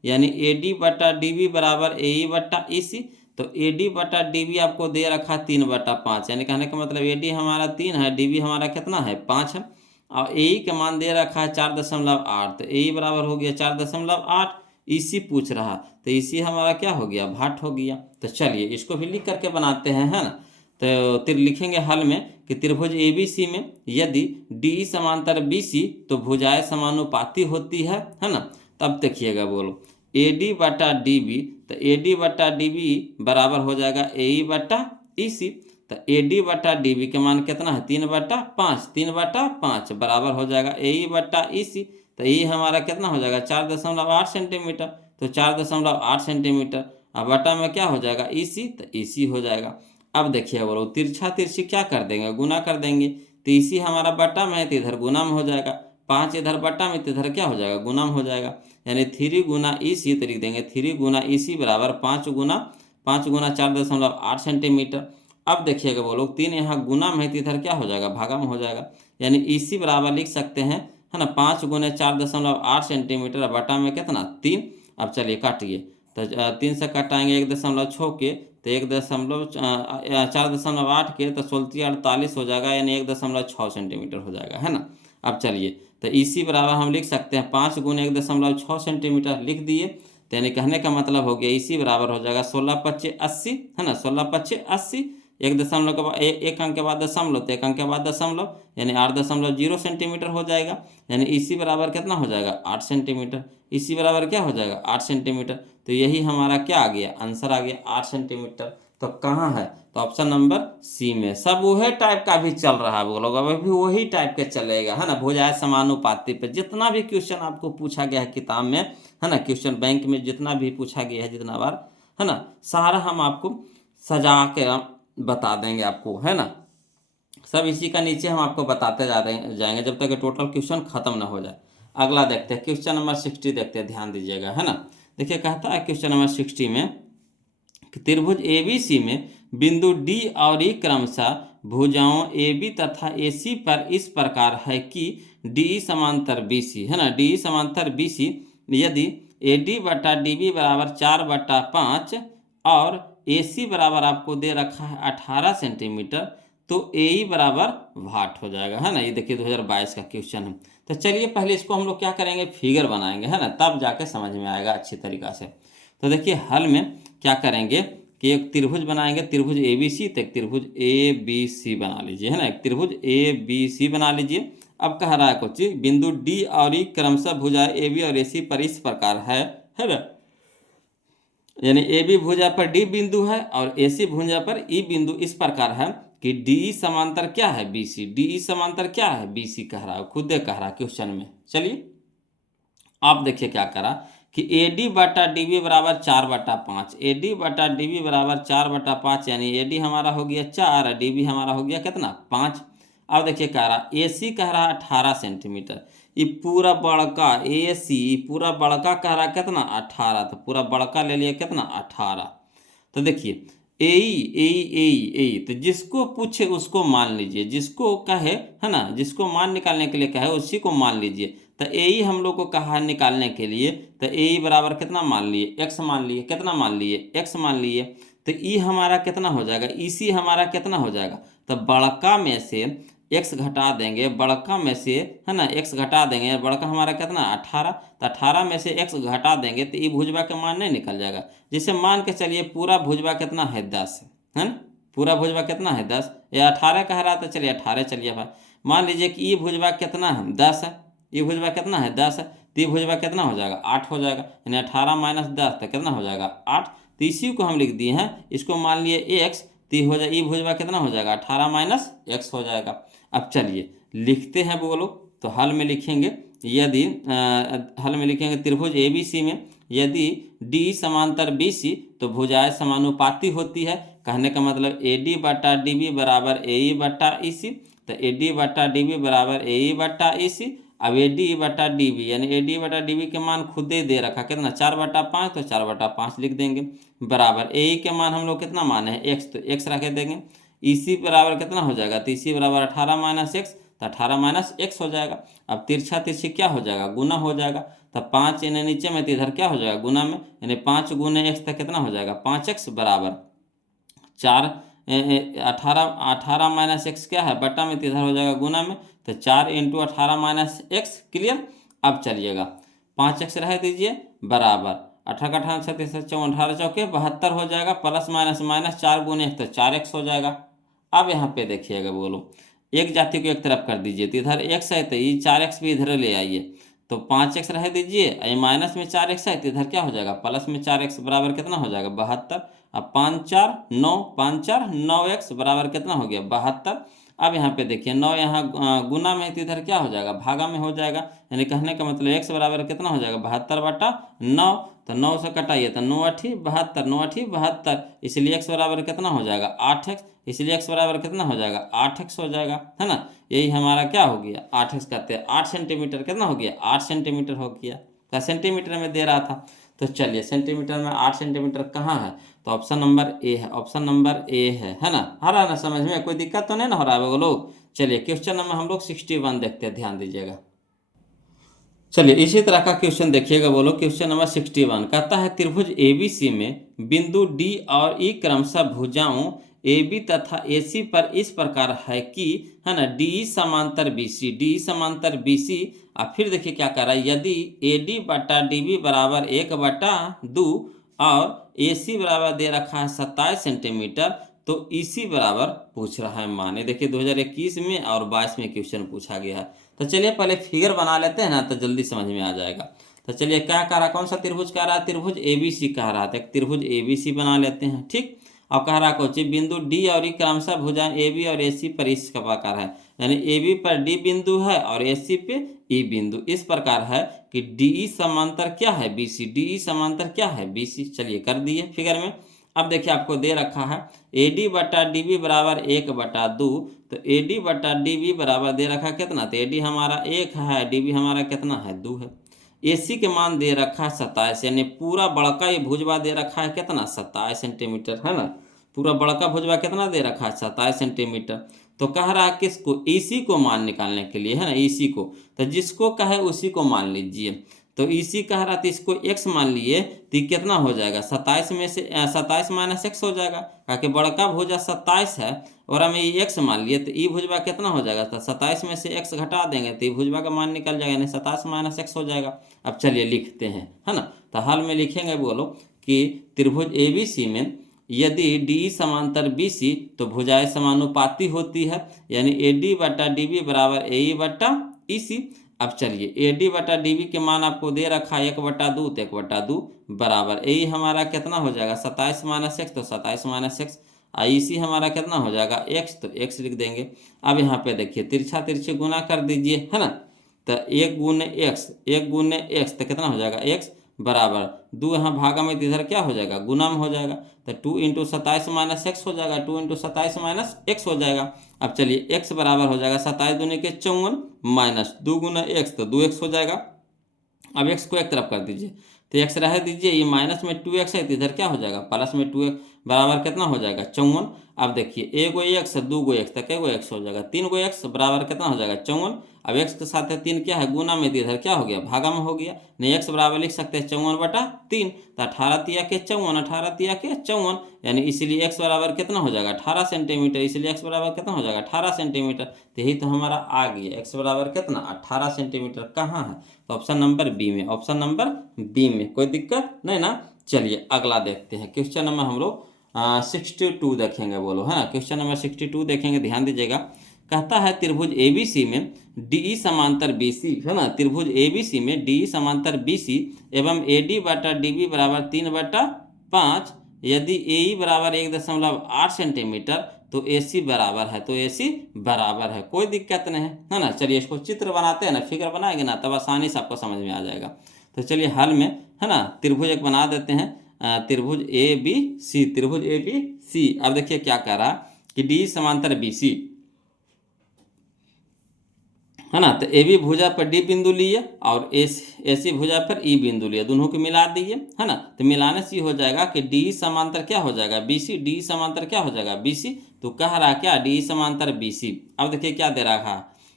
यानी AD बटा DB बराबर AE बटा EC। तो AD बटा DB आपको दे रखा 3/5, यानी कहने का मतलब AD हमारा 3 है, DB हमारा कितना है 5 है, और AE का मान दे रखा है 4.8। तो AE बराबर हो गया 4.8। EC पूछ रहा, तो EC हमारा क्या हो गया, भाट हो गया। तो चलिए इसको भी लिख करके बनाते हैं, है ना। तो फिर लिखेंगे हल में कि त्रिभुज ABC में यदि DE समांतर BC तो भुजाएं समानुपाती होती है ना। तब देखिएगा बोलो AD बटा DB, तो AD बटा DB बराबर हो जाएगा AE बटा EC। तो AD बटा DB के मान कितना है 3/5, 3/5 बराबर हो जाएगा AE बटा EC। तो ये हमारा कितना हो जाएगा 4.8 सेंटीमीटर। तो 4.8 सेंटीमीटर, अब बटा में क्या हो जाएगा EC, तो EC हो जाएगा। अब देखिए बोलो तिरछा तिरछी क्या कर देंगे, गुना कर देंगे। तो EC हमारा बटा में है तो इधर गुना में हो जाएगा, 5 इधर बटा में तो इधर क्या हो जाएगा गुना में हो जाएगा, यानी 3 गुना EC तो लिख देंगे 3 गुना EC बराबर 5 गुना 4.8 सेंटीमीटर। अब देखिएगा बोलो 3 यहाँ गुना में है तो इधर क्या हो जाएगा भागा में हो जाएगा, यानी EC बराबर लिख सकते हैं, है ना, 5 गुने 4.8 सेंटीमीटर बटा में कितना 3। अब चलिए काटिए, तो 3 से कटाएंगे 1.6 के, तो 4.8 के तो 16 हो जाएगा, यानी 1.6 सेंटीमीटर हो जाएगा, है ना। अब चलिए तो EC बराबर हम लिख सकते हैं 5 गुने 1.6 सेंटीमीटर लिख दिए। तो यानी कहने का मतलब हो गया EC बराबर हो जाएगा 16×5 80, है ना, 16×5 80, एक दशमलव के बाद एक अंक के बाद दशमलव, तो एक अंक के बाद दशमलव, यानी 8.0 सेंटीमीटर हो जाएगा। यानी EC बराबर कितना हो जाएगा 8 सेंटीमीटर। EC बराबर क्या हो जाएगा 8 सेंटीमीटर। तो यही हमारा क्या आ गया, आंसर आ गया 8 सेंटीमीटर। तो कहाँ है, तो ऑप्शन नंबर C में। सब वही टाइप का भी चल रहा है, बोलोगे अभी भी वही टाइप के चलेगा, है ना। भुजाएं समानुपाती पे जितना भी क्वेश्चन आपको पूछा गया है किताब में, है ना, क्वेश्चन बैंक में जितना भी पूछा गया है जितना बार, है ना, सारा हम आपको सजा के बता देंगे आपको, है ना। सब इसी का नीचे हम आपको बताते जाएंगे जब तक टोटल क्वेश्चन खत्म ना हो जाए। अगला देखते हैं क्वेश्चन नंबर 60 देखते हैं, ध्यान दीजिएगा, है ना। देखिए कहता है क्वेश्चन नंबर 60 में कि त्रिभुज ABC में बिंदु D और E क्रमशः भुजाओं AB तथा AC पर इस प्रकार है कि DE समांतर BC, है ना, DE समांतर BC यदि AD बटा DB बराबर 4/5 और AC बराबर आपको दे रखा है 18 सेंटीमीटर, तो AE बराबर भाट हो जाएगा, है ना। ये देखिए 2022 का क्वेश्चन है। तो चलिए पहले इसको हम लोग क्या करेंगे, फिगर बनाएंगे, है ना, तब जाके समझ में आएगा अच्छी तरीक़ा से। तो देखिए हल में क्या करेंगे कि एक त्रिभुज बनाएंगे, त्रिभुज ABC, तो एक त्रिभुज ABC बना लीजिए, है ना, एक त्रिभुज ABC बना लीजिए। अब कह रहा है कुछ बिंदु D और E क्रमशः भुजाएं AB और AC पर इस प्रकार है ना, यानी AB भुजा पर D बिंदु है और AC भुजा पर E बिंदु इस प्रकार है कि DE समांतर क्या है BC, DE समांतर क्या है BC कह रहा है, खुद कह रहा है क्वेश्चन में। चलिए आप देखिए क्या करा कि AD बटा DB बराबर 4/5, AD बटा DB बराबर 4/5, यानी AD हमारा हो गया 4 और DB हमारा हो गया कितना 5। अब देखिए कह रहा AC कह रहा 18 सेंटीमीटर, ये पूरा बड़का AC पूरा बड़का कह रहा कितना 18, तो पूरा बड़का ले लिया कितना 18। तो देखिए ए तो जिसको पूछे उसको मान लीजिए, जिसको कहे, है ना, जिसको मान निकालने के लिए कहे उसी को मान लीजिए। तो ए हम लोग को कहा निकालने के लिए, तो ए बराबर कितना मान लिए x मान लिए, कितना मान लिए x मान लिए। तो ई हमारा कितना हो जाएगा, EC हमारा कितना हो जाएगा, तो बड़का में से x घटा देंगे, बड़का में से, है ना, x घटा देंगे, बड़का हमारा कितना 18, तो 18 में से x घटा देंगे तो ये भुजबा का मान नहीं निकल जाएगा। जैसे मान के चलिए पूरा भुजबा कितना है 10, है ना, पूरा भुजबा कितना है 10, या 18 कह रहा था, चलिए 18 चलिए भाई। मान लीजिए कि ये भुजबा कितना है 10 है, ये भुजबा कितना है 10 है, तो ये भुजबा कितना हो जाएगा 8 हो जाएगा, यानी 18 माइनस 10 तो कितना हो जाएगा 8। तो इसी को हम लिख दिए हैं, इसको मान लिए x, तो हो जाए ये भुजबा कितना हो जाएगा 18 माइनस x हो जाएगा। अब चलिए लिखते हैं बोलो, तो हल में लिखेंगे यदि हल में लिखेंगे त्रिभुज ABC में यदि D समांतर BC तो भुजाएं समानुपाती होती है। कहने का मतलब AD बटा DB बराबर AE बटा EC, तो AD बटा DB बराबर AE बटा EC। अब AD बटा DB यानी AD बटा DB के मान खुद ही दे रखा कितना 4/5, तो 4/5 लिख देंगे बराबर AE के मान हम लोग कितना माने हैं x, तो x रखे देंगे। EC बराबर कितना हो जाएगा, तो EC बराबर 18 माइनस x, तो 18 माइनस एक्स हो जाएगा। अब तिरछा तिरछी क्या हो जाएगा, गुना हो जाएगा। तो 5 यानी नीचे में, तो इधर क्या हो जाएगा, गुना में, यानी 5 गुने एक्स तक कितना हो जाएगा, 5x बराबर 4। 18 माइनस एक्स क्या है, बटा में, तो इधर हो जाएगा गुना में, तो 4 इंटू 18 माइनस एक्स। क्लियर। अब चलिएगा 5x रह दीजिए बराबर 18 का 18 36 18 चौके 72 हो जाएगा, प्लस माइनस माइनस 4 गुने तो 4x हो जाएगा। अब यहाँ पे देखिएगा, बोलो एक जाति को एक तरफ कर दीजिए, तो इधर x है तो ये 4x भी इधर ले आइए, तो 5x रह दीजिए, ये माइनस में 4x है तो इधर क्या हो जाएगा, प्लस में 4x बराबर कितना हो जाएगा, 72। अब 5 4 9, 5 4 9x बराबर कितना हो गया, 72। अब यहाँ पे देखिए 9 यहाँ गुना में है तो इधर क्या हो जाएगा, भागा में हो जाएगा, यानी कहने का मतलब x बराबर कितना हो जाएगा, 72/9। तो 9 से कटाइए तो 9 8 72, 9 8 72, इसलिए x बराबर कितना हो जाएगा, 8x, इसलिए x बराबर कितना हो जाएगा, 8x हो जाएगा, है ना। यही हमारा क्या हो गया, 8x कहते हैं, 8 सेंटीमीटर कितना हो गया, 8 सेंटीमीटर हो गया। क्या सेंटीमीटर में दे रहा था, तो चलिए सेंटीमीटर में 8 सेंटीमीटर कहाँ है, तो ऑप्शन नंबर ए है, ऑप्शन नंबर ए है ना। आ रहा ना समझ में, कोई दिक्कत तो नहीं ना हो रहा है वो लोग। चलिए क्वेश्चन नंबर हम लोग 61 देखते हैं, ध्यान दीजिएगा। चलिए इसी तरह का क्वेश्चन देखिएगा, बोलो क्वेश्चन नंबर 61 कहता है त्रिभुज एबीसी में बिंदु डी और ई क्रमशः भुजाओं AB तथा AC पर इस प्रकार है कि, है ना, DE समांतर BC, DE समांतर BC। और फिर देखिए क्या कर रहा है, यदि AD/DB बराबर 1/2 और AC बराबर दे रखा है 27 सेंटीमीटर, तो EC बराबर पूछ रहा है माने। देखिए 2021 में और 22 में क्वेश्चन पूछा गया है। तो चलिए पहले फिगर बना लेते हैं ना, तो जल्दी समझ में आ जाएगा। तो चलिए क्या कह रहा है, कौन सा त्रिभुज कह रहा है, त्रिभुज ABC कह रहा था, एक त्रिभुज ABC बना लेते हैं, ठीक। अब कह रहा कोची बिंदु डी और ई क्रमशः भुजा AB और AC पर इस प्रकार है, यानी AB पर D बिंदु है और AC पे E बिंदु इस प्रकार है कि DE समांतर क्या है BC, DE समांतर क्या है BC। चलिए कर दिए फिगर में। अब देखिए आपको दे रखा है AD/DB बराबर 1/2, तो AD/DB बराबर दे रखा कितना, तो AD हमारा 1 है, DB हमारा कितना है, 2 है। AC के मान दे रखा है 27, यानी पूरा बड़का ये भुजवा दे रखा है कितना, 27 सेंटीमीटर, है ना। पूरा बड़का भुजवा कितना दे रखा है, 27 सेंटीमीटर। तो कह रहा है किसको, EC को मान निकालने के लिए, है ना, EC को। तो जिसको कहे उसी को मान लीजिए। तो EC कह रहा था इसको x मान लिए, तो कितना हो जाएगा, 27 में से 27 माइनस x हो जाएगा, क्योंकि बड़का भुजा 27 है और हमें ये x मान लिए, तो ई भुजवा कितना हो जाएगा, तो 27 में से x घटा देंगे तो ई भुजवा का मान निकल जाएगा, यानी 27 माइनस x हो जाएगा। अब चलिए लिखते हैं, है ना। तो हाल में लिखेंगे, बोलो कि त्रिभुज ABC में यदि DE समांतर BC तो भुजाएं समानुपाती होती है, यानी AD/DB बराबर AE/EC। अब चलिए AD/DB के मान आपको दे रखा है 1/2, तो 1/2 बराबर AE हमारा कितना हो जाएगा, 27 माइनस एक्स, तो 27 माइनस एक्स। IC हमारा कितना हो जाएगा, x, तो x लिख देंगे। अब यहाँ पे देखिए तिरछा तिरछे गुना कर दीजिए, है ना। तो 1 गुने x तो कितना हो जाएगा, x बराबर 2, यहाँ भागा में, तो इधर क्या हो जाएगा, गुना में हो जाएगा, तो 2 इंटू 27 माइनस एक्स हो जाएगा, 2 इंटू 27 माइनस एक्स हो जाएगा। अब चलिए x बराबर हो जाएगा 27 दूनी के 54 माइनस 2 गुना x, तो 2x हो जाएगा। अब x को एक तरफ कर दीजिए, तो x रह दीजिए, ये माइनस में 2x है तो इधर क्या हो जाएगा, प्लस में 2x बराबर कितना हो जाएगा, 54। अब देखिए 1 गो x 2 गो x, तो कै गो x हो जाएगा, 3 गो x बराबर कितना हो जाएगा, 54। अब x के साथ है 3 क्या है, गुना में, तो इधर क्या हो गया, भागा में हो गया, नहीं x बराबर लिख सकते हैं 54/3, तो 18 तिया के 54, 18 तिया के 54, यानी इसीलिए x बराबर कितना हो जाएगा, 18 सेंटीमीटर, इसलिए x बराबर कितना हो जाएगा, 18 सेंटीमीटर। तो यही तो हमारा आ गया, x बराबर कितना, 18 सेंटीमीटर। कहाँ है, तो ऑप्शन नंबर बी में, ऑप्शन नंबर बी में, कोई दिक्कत नहीं ना। चलिए अगला देखते हैं, क्वेश्चन नंबर हम लोग 62 देखेंगे, बोलो, है ना। क्वेश्चन नंबर 62 देखेंगे, ध्यान दीजिएगा। कहता है त्रिभुज ABC में DE समांतर BC, है ना, त्रिभुज ABC में DE समांतर BC एवं AD/DB बराबर 3/5, यदि AE बराबर 1.8 सेंटीमीटर तो AC बराबर है, तो AC बराबर है, कोई दिक्कत नहीं है ना। चलिए इसको चित्र बनाते हैं ना, फिगर बनाएंगे ना, तब आसानी से आपको समझ में आ जाएगा। तो चलिए हल में, है ना, त्रिभुज एक बना देते हैं, त्रिभुज ABC, त्रिभुज ABC। अब देखिए क्या कह रहा कि DE समांतर BC, है ना, तो AB भुजा पर D बिंदु लिए और AC भुजा पर E बिंदु लिए, दोनों को मिला दिए, है ना। तो मिलाने से हो जाएगा कि DE समांतर क्या हो जाएगा, BC, DE समांतर क्या हो जाएगा, BC। तो कह रहा क्या, DE समांतर BC। अब देखिए क्या दे रहा है,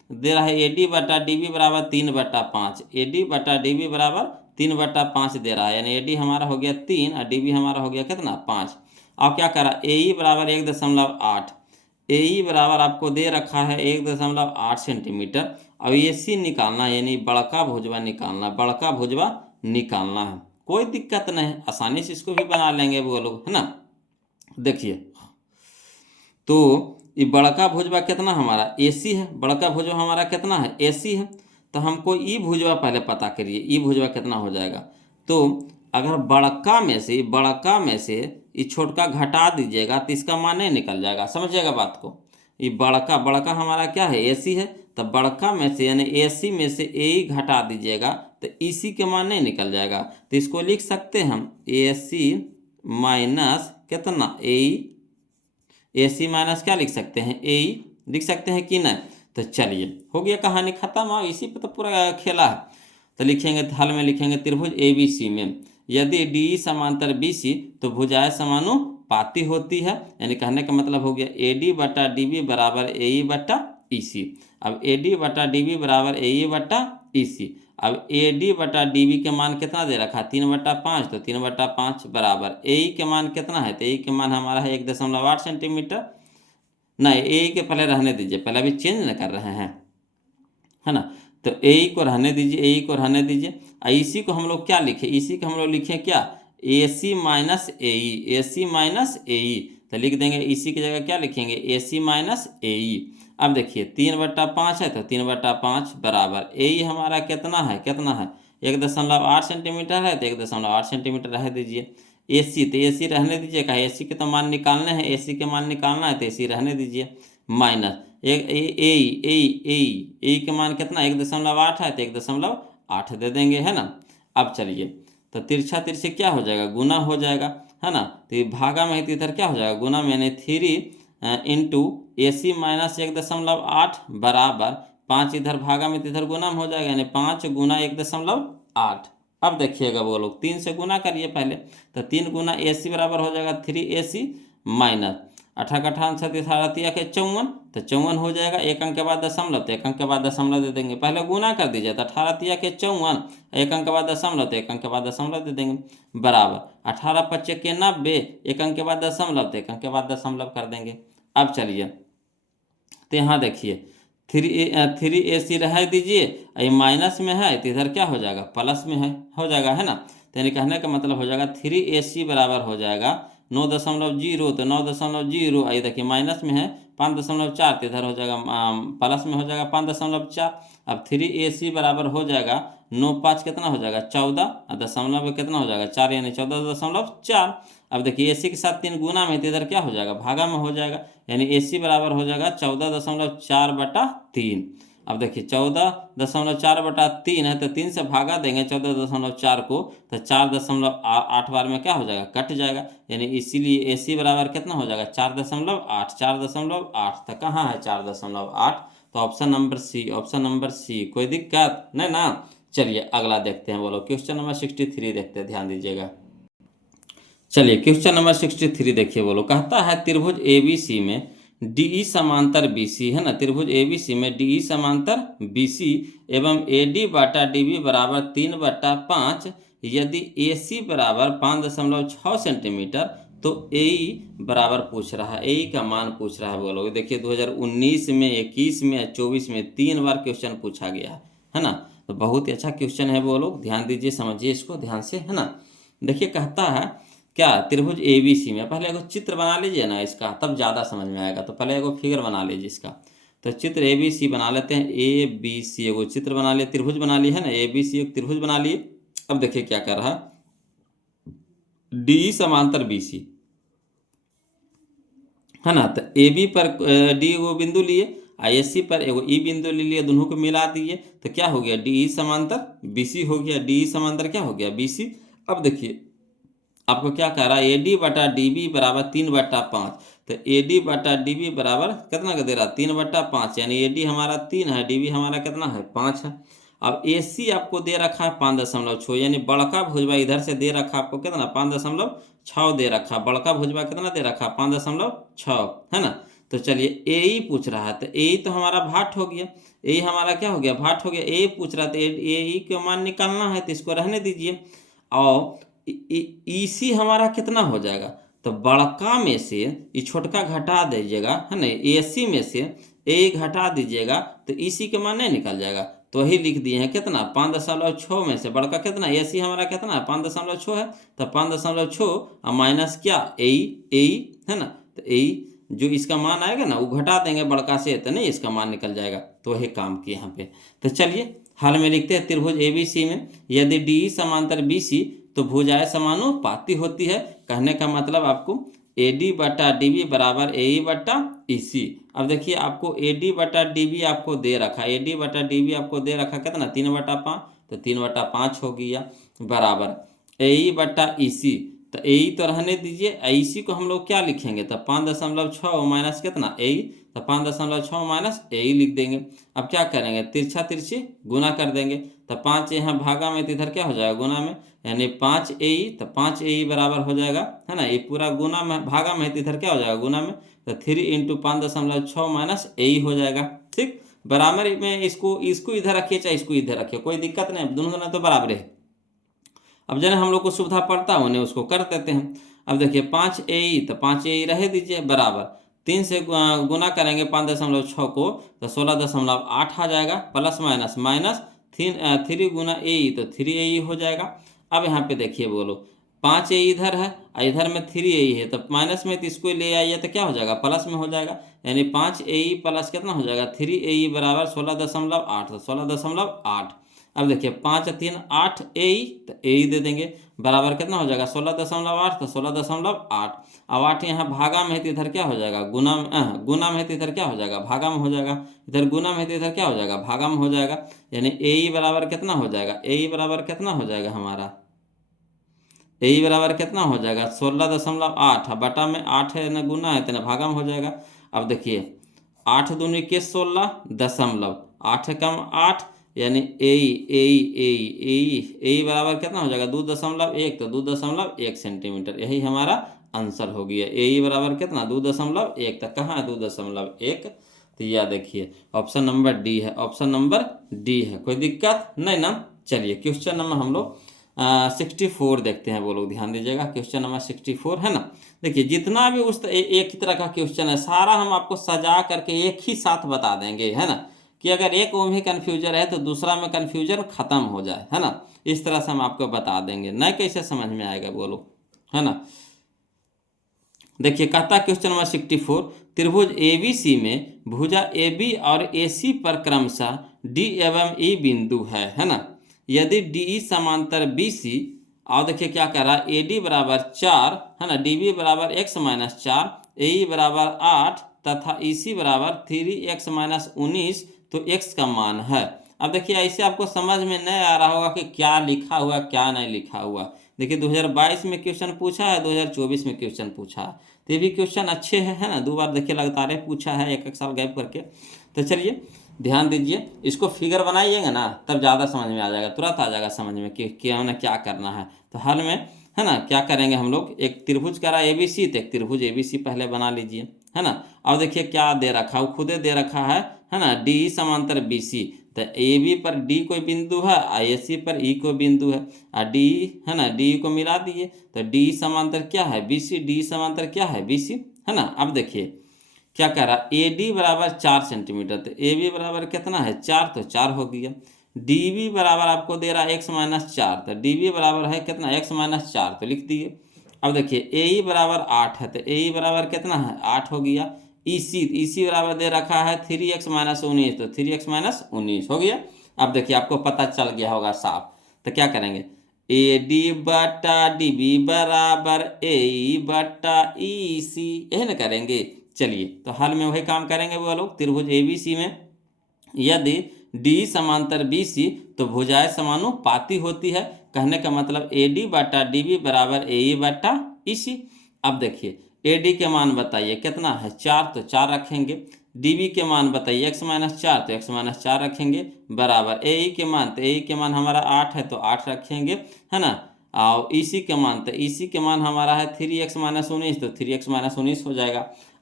दे रहा है AD बटा DB बराबर 3/5। AD बटा DB बराबर 3/5 दे रहा है, यानी AD हमारा हो गया 3 और DB हमारा हो गया कितना 5। अब क्या करा, AE बराबर 1.8। AE बराबर आपको दे रखा है 1.8 सेंटीमीटर। अब AC निकालना है, यानी बड़का भुजवा निकालना, बड़का भुजवा निकालना है। कोई दिक्कत नहीं है, आसानी से इसको भी बना लेंगे वो लोग, है ना। देखिए, तो ये बड़का भुजवा कितना हमारा AC है, बड़का भुजवा हमारा कितना है AC है। तो हमको ई भुजवा पहले पता करिए, ई भुजवा कितना हो जाएगा। तो अगर बड़का में से ये छोटका घटा दीजिएगा तो इसका मान नहीं निकल जाएगा, समझिएगा बात को। ये बड़का हमारा क्या है AC है, तो बड़का में से यानी AC में से AE घटा दीजिएगा तो EC के मान नहीं निकल जाएगा। तो इसको लिख सकते हैं हम AC माइनस कितना AE, AC माइनस क्या लिख सकते हैं AE लिख सकते हैं कि नहीं। तो चलिए हो गया, कहानी खत्म। और इसी पे तो पूरा खेला है। तो लिखेंगे, हल में लिखेंगे त्रिभुज ABC में यदि DE समांतर BC तो भुजाएं समानुपाती होती है। यानी कहने का मतलब हो गया AD बटा DB बराबर AE बटा EC। अब AD बटा DB बराबर AE बटा EC। अब AD बटा DB के मान कितना दे रखा, 3/5, तो 3/5 बराबर AE के मान कितना है, तो AE के मान हमारा है 1.8 सेंटीमीटर। नहीं, AE के पहले रहने दीजिए, पहले अभी चेंज न कर रहे हैं, है ना। तो AE को रहने दीजिए, AE को रहने दीजिए। इसी को हम लोग क्या लिखे, इसी को हम लोग लिखे क्या AC minus AE, AC minus AE। तो लिख देंगे इसी की जगह क्या लिखेंगे AC माइनस AE। अब देखिए 3/5 है तो 3/5 बराबर AE हमारा कितना है 1.8 सेंटीमीटर है, तो 1.8 सेंटीमीटर रह दीजिए। AC तो AC रहने दीजिए, कहा AC के तो मान निकालने हैं, AC के मान निकालना है तो AC रहने दीजिए। माइनस ए के मान कितना 1.8 है तो 1.8 दे देंगे, है ना। अब चलिए, तो तिरछा तिरछे क्या हो जाएगा, गुना हो जाएगा, है ना। तो ये भागा में तो इधर क्या हो जाएगा गुना में, यानी 3 इंटू AC माइनस 1.8 बराबर 5, इधर भागा में तो इधर गुना में हो जाएगा, यानी 5 गुना 1.8। अब देखिएगा वो लोग 3 से गुना करिए पहले, तो 3 गुना AC बराबर हो जाएगा 3AC माइनस 18 के 54, तो 54 हो जाएगा। एक अंक के बाद दशमलव, तो एक अंक के बाद दशमलव दे देंगे। पहले गुना कर दीजिए, तो 18 के 54, एक अंक के बाद दशमलव, तो एक अंक के बाद दशमलव दे देंगे बराबर 18 के 90, एक अंक के बाद दशमलव, तो एक अंक के बाद दशमलव कर देंगे। अब चलिए, तो यहाँ देखिए 3AC रह दीजिए, ये माइनस में है तो इधर क्या हो जाएगा प्लस में है, हो जाएगा, है ना। तो यानी कहने का मतलब हो जाएगा 3AC बराबर हो जाएगा 9.0, तो 9.0, ये देखिए माइनस में है 5.4, तो इधर हो जाएगा प्लस में हो जाएगा 5.4। अब 3AC बराबर हो जाएगा 9 5 कितना हो जाएगा 14, और दशमलव में कितना हो जाएगा 4, यानी 14.4। अब देखिए AC के साथ 3 गुना में, तो इधर क्या हो जाएगा भागा में हो जाएगा, यानी AC बराबर हो जाएगा 14.4/3। अब देखिए 14.4/3 है, तो 3 से भागा देंगे 14.4 को, तो 4.8 बार में क्या हो जाएगा कट जाएगा, यानी इसीलिए AC बराबर कितना हो जाएगा 4.8, 4.8। तो कहाँ है 4.8, तो ऑप्शन नंबर सी। कोई दिक्कत नहीं ना। चलिए अगला देखते हैं, बोलो क्वेश्चन नंबर 63 देखते हैं, ध्यान दीजिएगा। चलिए क्वेश्चन नंबर 63 देखिए, बोलो कहता है त्रिभुज ABC में DE समांतर BC, है ना। त्रिभुज ABC में DE समांतर BC एवं AD बटा DB बराबर 3/5। यदि AC बराबर 5.6 सेंटीमीटर तो AE बराबर पूछ रहा है, AE का मान पूछ रहा है। बोलो देखिए 2019 में, 21 में, 24 में 3 बार क्वेश्चन पूछा गया है ना। तो बहुत ही अच्छा क्वेश्चन है, वो लोग ध्यान दीजिए, समझिए इसको ध्यान से, है ना। देखिए कहता है क्या त्रिभुज ABC में, पहले एगो चित्र बना लीजिए ना इसका, तब ज़्यादा समझ में आएगा। तो पहले एगो फिगर बना लीजिए इसका। तो चित्र ABC बना लेते हैं, ABC एगो चित्र बना लिए, त्रिभुज बना लिए, है ना। ABC एक त्रिभुज बना लिए। अब देखिए क्या कर रहा है, DE समांतर BC, है ना। तो AB पर D एगो बिंदु लिए, AC पर एगो E बिंदु ले लिए, दोनों को मिला दिए, तो क्या हो गया DE समांतर BC हो गया, DE समांतर क्या हो गया BC। अब देखिए आपको क्या कह रहा है, AD बटा DB बराबर 3/5। तो AD बटा DB बराबर कितना का दे रहा है 3/5, यानी AD हमारा 3 है, DB हमारा कितना है 5 है। अब AC आपको दे रखा है 5.6, यानी बड़का भुजवा इधर से दे रखा आपको कितना 5.6 दे रखा, बड़का भुजवा कितना दे रखा 5.6, है ना। तो चलिए ए ही पूछ रहा है, तो ए ही तो हमारा भाट हो गया, ए हमारा क्या हो गया, भाट हो गया। ए पूछ रहा था, ए ई का मान निकालना है, तो इसको रहने दीजिए। और ईसी हमारा कितना हो जाएगा, तो बड़का में से ये छोटका घटा दीजिएगा, है ना, एसी में से ए घटा दीजिएगा, तो ईसी के मान नहीं निकल जाएगा। तो वही लिख दिए हैं कितना, 5.6 में से बड़का कितना, एसी हमारा कितना है, 5.6 है। तो 5.6 और माइनस क्या, ए है ना, तो ए जो इसका मान आएगा ना वो घटा देंगे बड़का से, तो नहीं इसका मान निकल जाएगा। तो वही काम किए यहाँ पे। तो चलिए हल में लिखते हैं, त्रिभुज एबीसी में यदि डी समांतर बीसी तो भुजाएं समानुपाती होती है। कहने का मतलब आपको AD बटा DB बराबर AE बटा EC। अब देखिए आपको AD बटा DB आपको दे रखा, AD बटा DB आपको दे रखा कितना, 3/5, तो 3/5 हो गया बराबर AE बटा EC। तो AE तो रहने दीजिए, EC को हम लोग क्या लिखेंगे, तो 5.6 माइनस कितना AE, तो 5.6 माइनस AE लिख देंगे। अब क्या करेंगे, तिरछा तिरछी गुना कर देंगे, तो 5 यहाँ भागा में, तो इधर क्या हो जाएगा गुना में, यानी 5 AE, तो 5 AE बराबर हो जाएगा, है ना, ये पूरा गुना में भागा में, तो इधर क्या हो जाएगा गुना में, तो 3 इंटू 5.6 माइनस AE हो जाएगा। ठीक, बराबर में इसको इधर रखिए चाहे इसको इधर रखिए, कोई दिक्कत नहीं, दोनों तो बराबर है। अब जब हम लोग को सुविधा पड़ता है उन्हें उसको कर देते हैं। अब देखिए 5 AE, तो 5 AE रहे दीजिए बराबर 3 से गुना करेंगे 5.6 को, तो 16.8 आ जाएगा, प्लस माइनस माइनस 3 गुना AE, तो 3 AE हो जाएगा। अब यहाँ पे देखिए बोलो 5 AE इधर है और इधर में 3 AE है, तो माइनस में तो इसको ले आइए तो क्या हो जाएगा, प्लस में हो जाएगा, यानी 5 AE प्लस कितना हो जाएगा 3 AE बराबर 16.8, तो 16.8। अब देखिए 5 3 8 AE, तो AE दे देंगे बराबर कितना हो जाएगा 16.8, तो 16.8। अब 8 यहाँ भागा में है तो इधर क्या हो जाएगा गुना में, गुना में है तो इधर क्या हो जाएगा भागा में हो जाएगा, इधर गुना में है तो इधर क्या हो जाएगा भागा में हो जाएगा, यानी AE बराबर कितना हो जाएगा, AE बराबर कितना हो जाएगा हमारा, AE बराबर कितना हो जाएगा 16.8, बटा में 8 है ना, गुना है तो ना भागा में हो जाएगा। अब देखिए 8 दूनी के 16 दशमलव 8 कम 8, यानी ए बराबर कितना हो जाएगा 2.1, तो 2.1 सेंटीमीटर, यही हमारा आंसर हो गया। ए बराबर कितना 2.1, तक कहाँ है 2.1, तो यह देखिए ऑप्शन नंबर डी है, ऑप्शन नंबर डी है, कोई दिक्कत नहीं ना। चलिए क्वेश्चन नंबर हम लोग 64 देखते हैं, वो लोग ध्यान दीजिएगा, क्वेश्चन नंबर 64 है ना। देखिए जितना भी एक ही तरह का क्वेश्चन है सारा हम आपको सजा करके एक ही साथ बता देंगे, है ना, कि अगर एक में ही कन्फ्यूजन है तो दूसरा में कन्फ्यूजन खत्म हो जाए, है ना, इस तरह से हम आपको बता देंगे, नहीं कैसे समझ में आएगा बोलो, है ना। देखिए कहता क्वेश्चन नंबर 64, त्रिभुज ABC में भुजा AB और AC पर क्रमशः D एवं E बिंदु है ना। यदि DE समांतर BC, और देखिए क्या कह रहा है, AD बराबर 4 है ना, DB बराबर x माइनस 4, AE बराबर 8 तथा EC बराबर 3x माइनस 19, तो x का मान है। अब देखिए ऐसे आपको समझ में नहीं आ रहा होगा कि क्या लिखा हुआ क्या नहीं लिखा हुआ। देखिए 2022 में क्वेश्चन पूछा है, 2024 में क्वेश्चन पूछा है, तो ये भी क्वेश्चन अच्छे हैं, है ना, 2 बार देखिए लगातार पूछा है, एक साल गैप करके। तो चलिए ध्यान दीजिए, इसको फिगर बनाइएगा ना तब ज़्यादा समझ में आ जाएगा, तुरंत आ जाएगा समझ में कि हमें क्या करना है। तो हाल में है ना क्या करेंगे हम लोग, एक त्रिभुज करा ABC, तो एक त्रिभुज ABC पहले बना लीजिए, है ना। अब देखिए क्या दे रखा, वो खुदे दे रखा है ना, DE समांतर BC, तो AB पर D कोई बिंदु है, AC पर E कोई बिंदु है, और D है ना, D को मिला दिए, तो D समांतर क्या है BC, D समांतर क्या है BC, है ना। अब देखिए क्या कह रहा, AD बराबर 4 सेंटीमीटर, तो AB बराबर कितना है 4, तो 4 हो गया। DB बराबर आपको दे रहा है x माइनस 4, तो DB बराबर है कितना x माइनस 4, तो लिख दिए। अब देखिए AE बराबर 8 है, तो AE बराबर कितना है 8 हो गया। EC बराबर दे रखा है 3x माइनस 19, तो 3x माइनस 19 हो गया। अब देखिए आपको पता चल गया होगा साफ, तो क्या करेंगे, AD बटा DB बराबर AE बटा EC, यही ना करेंगे। चलिए तो हाल में वही काम करेंगे वो लोग, त्रिभुज ABC में यदि D समांतर BC तो भुजाएं समानुपाती होती है। कहने का मतलब AD बटा DB बराबर AE बटा EC। अब देखिए AD के मान बताइए कितना है 4, तो 4 रखेंगे। DB के मान बताइए x माइनस 4, तो x माइनस 4 रखेंगे बराबर AE के मान, तो AE के मान हमारा 8 है, तो 8 रखेंगे, है ना। और EC के मान, तो EC के मान हमारा है 3x माइनस 19, तो 3x माइनस 19 हो जाएगा।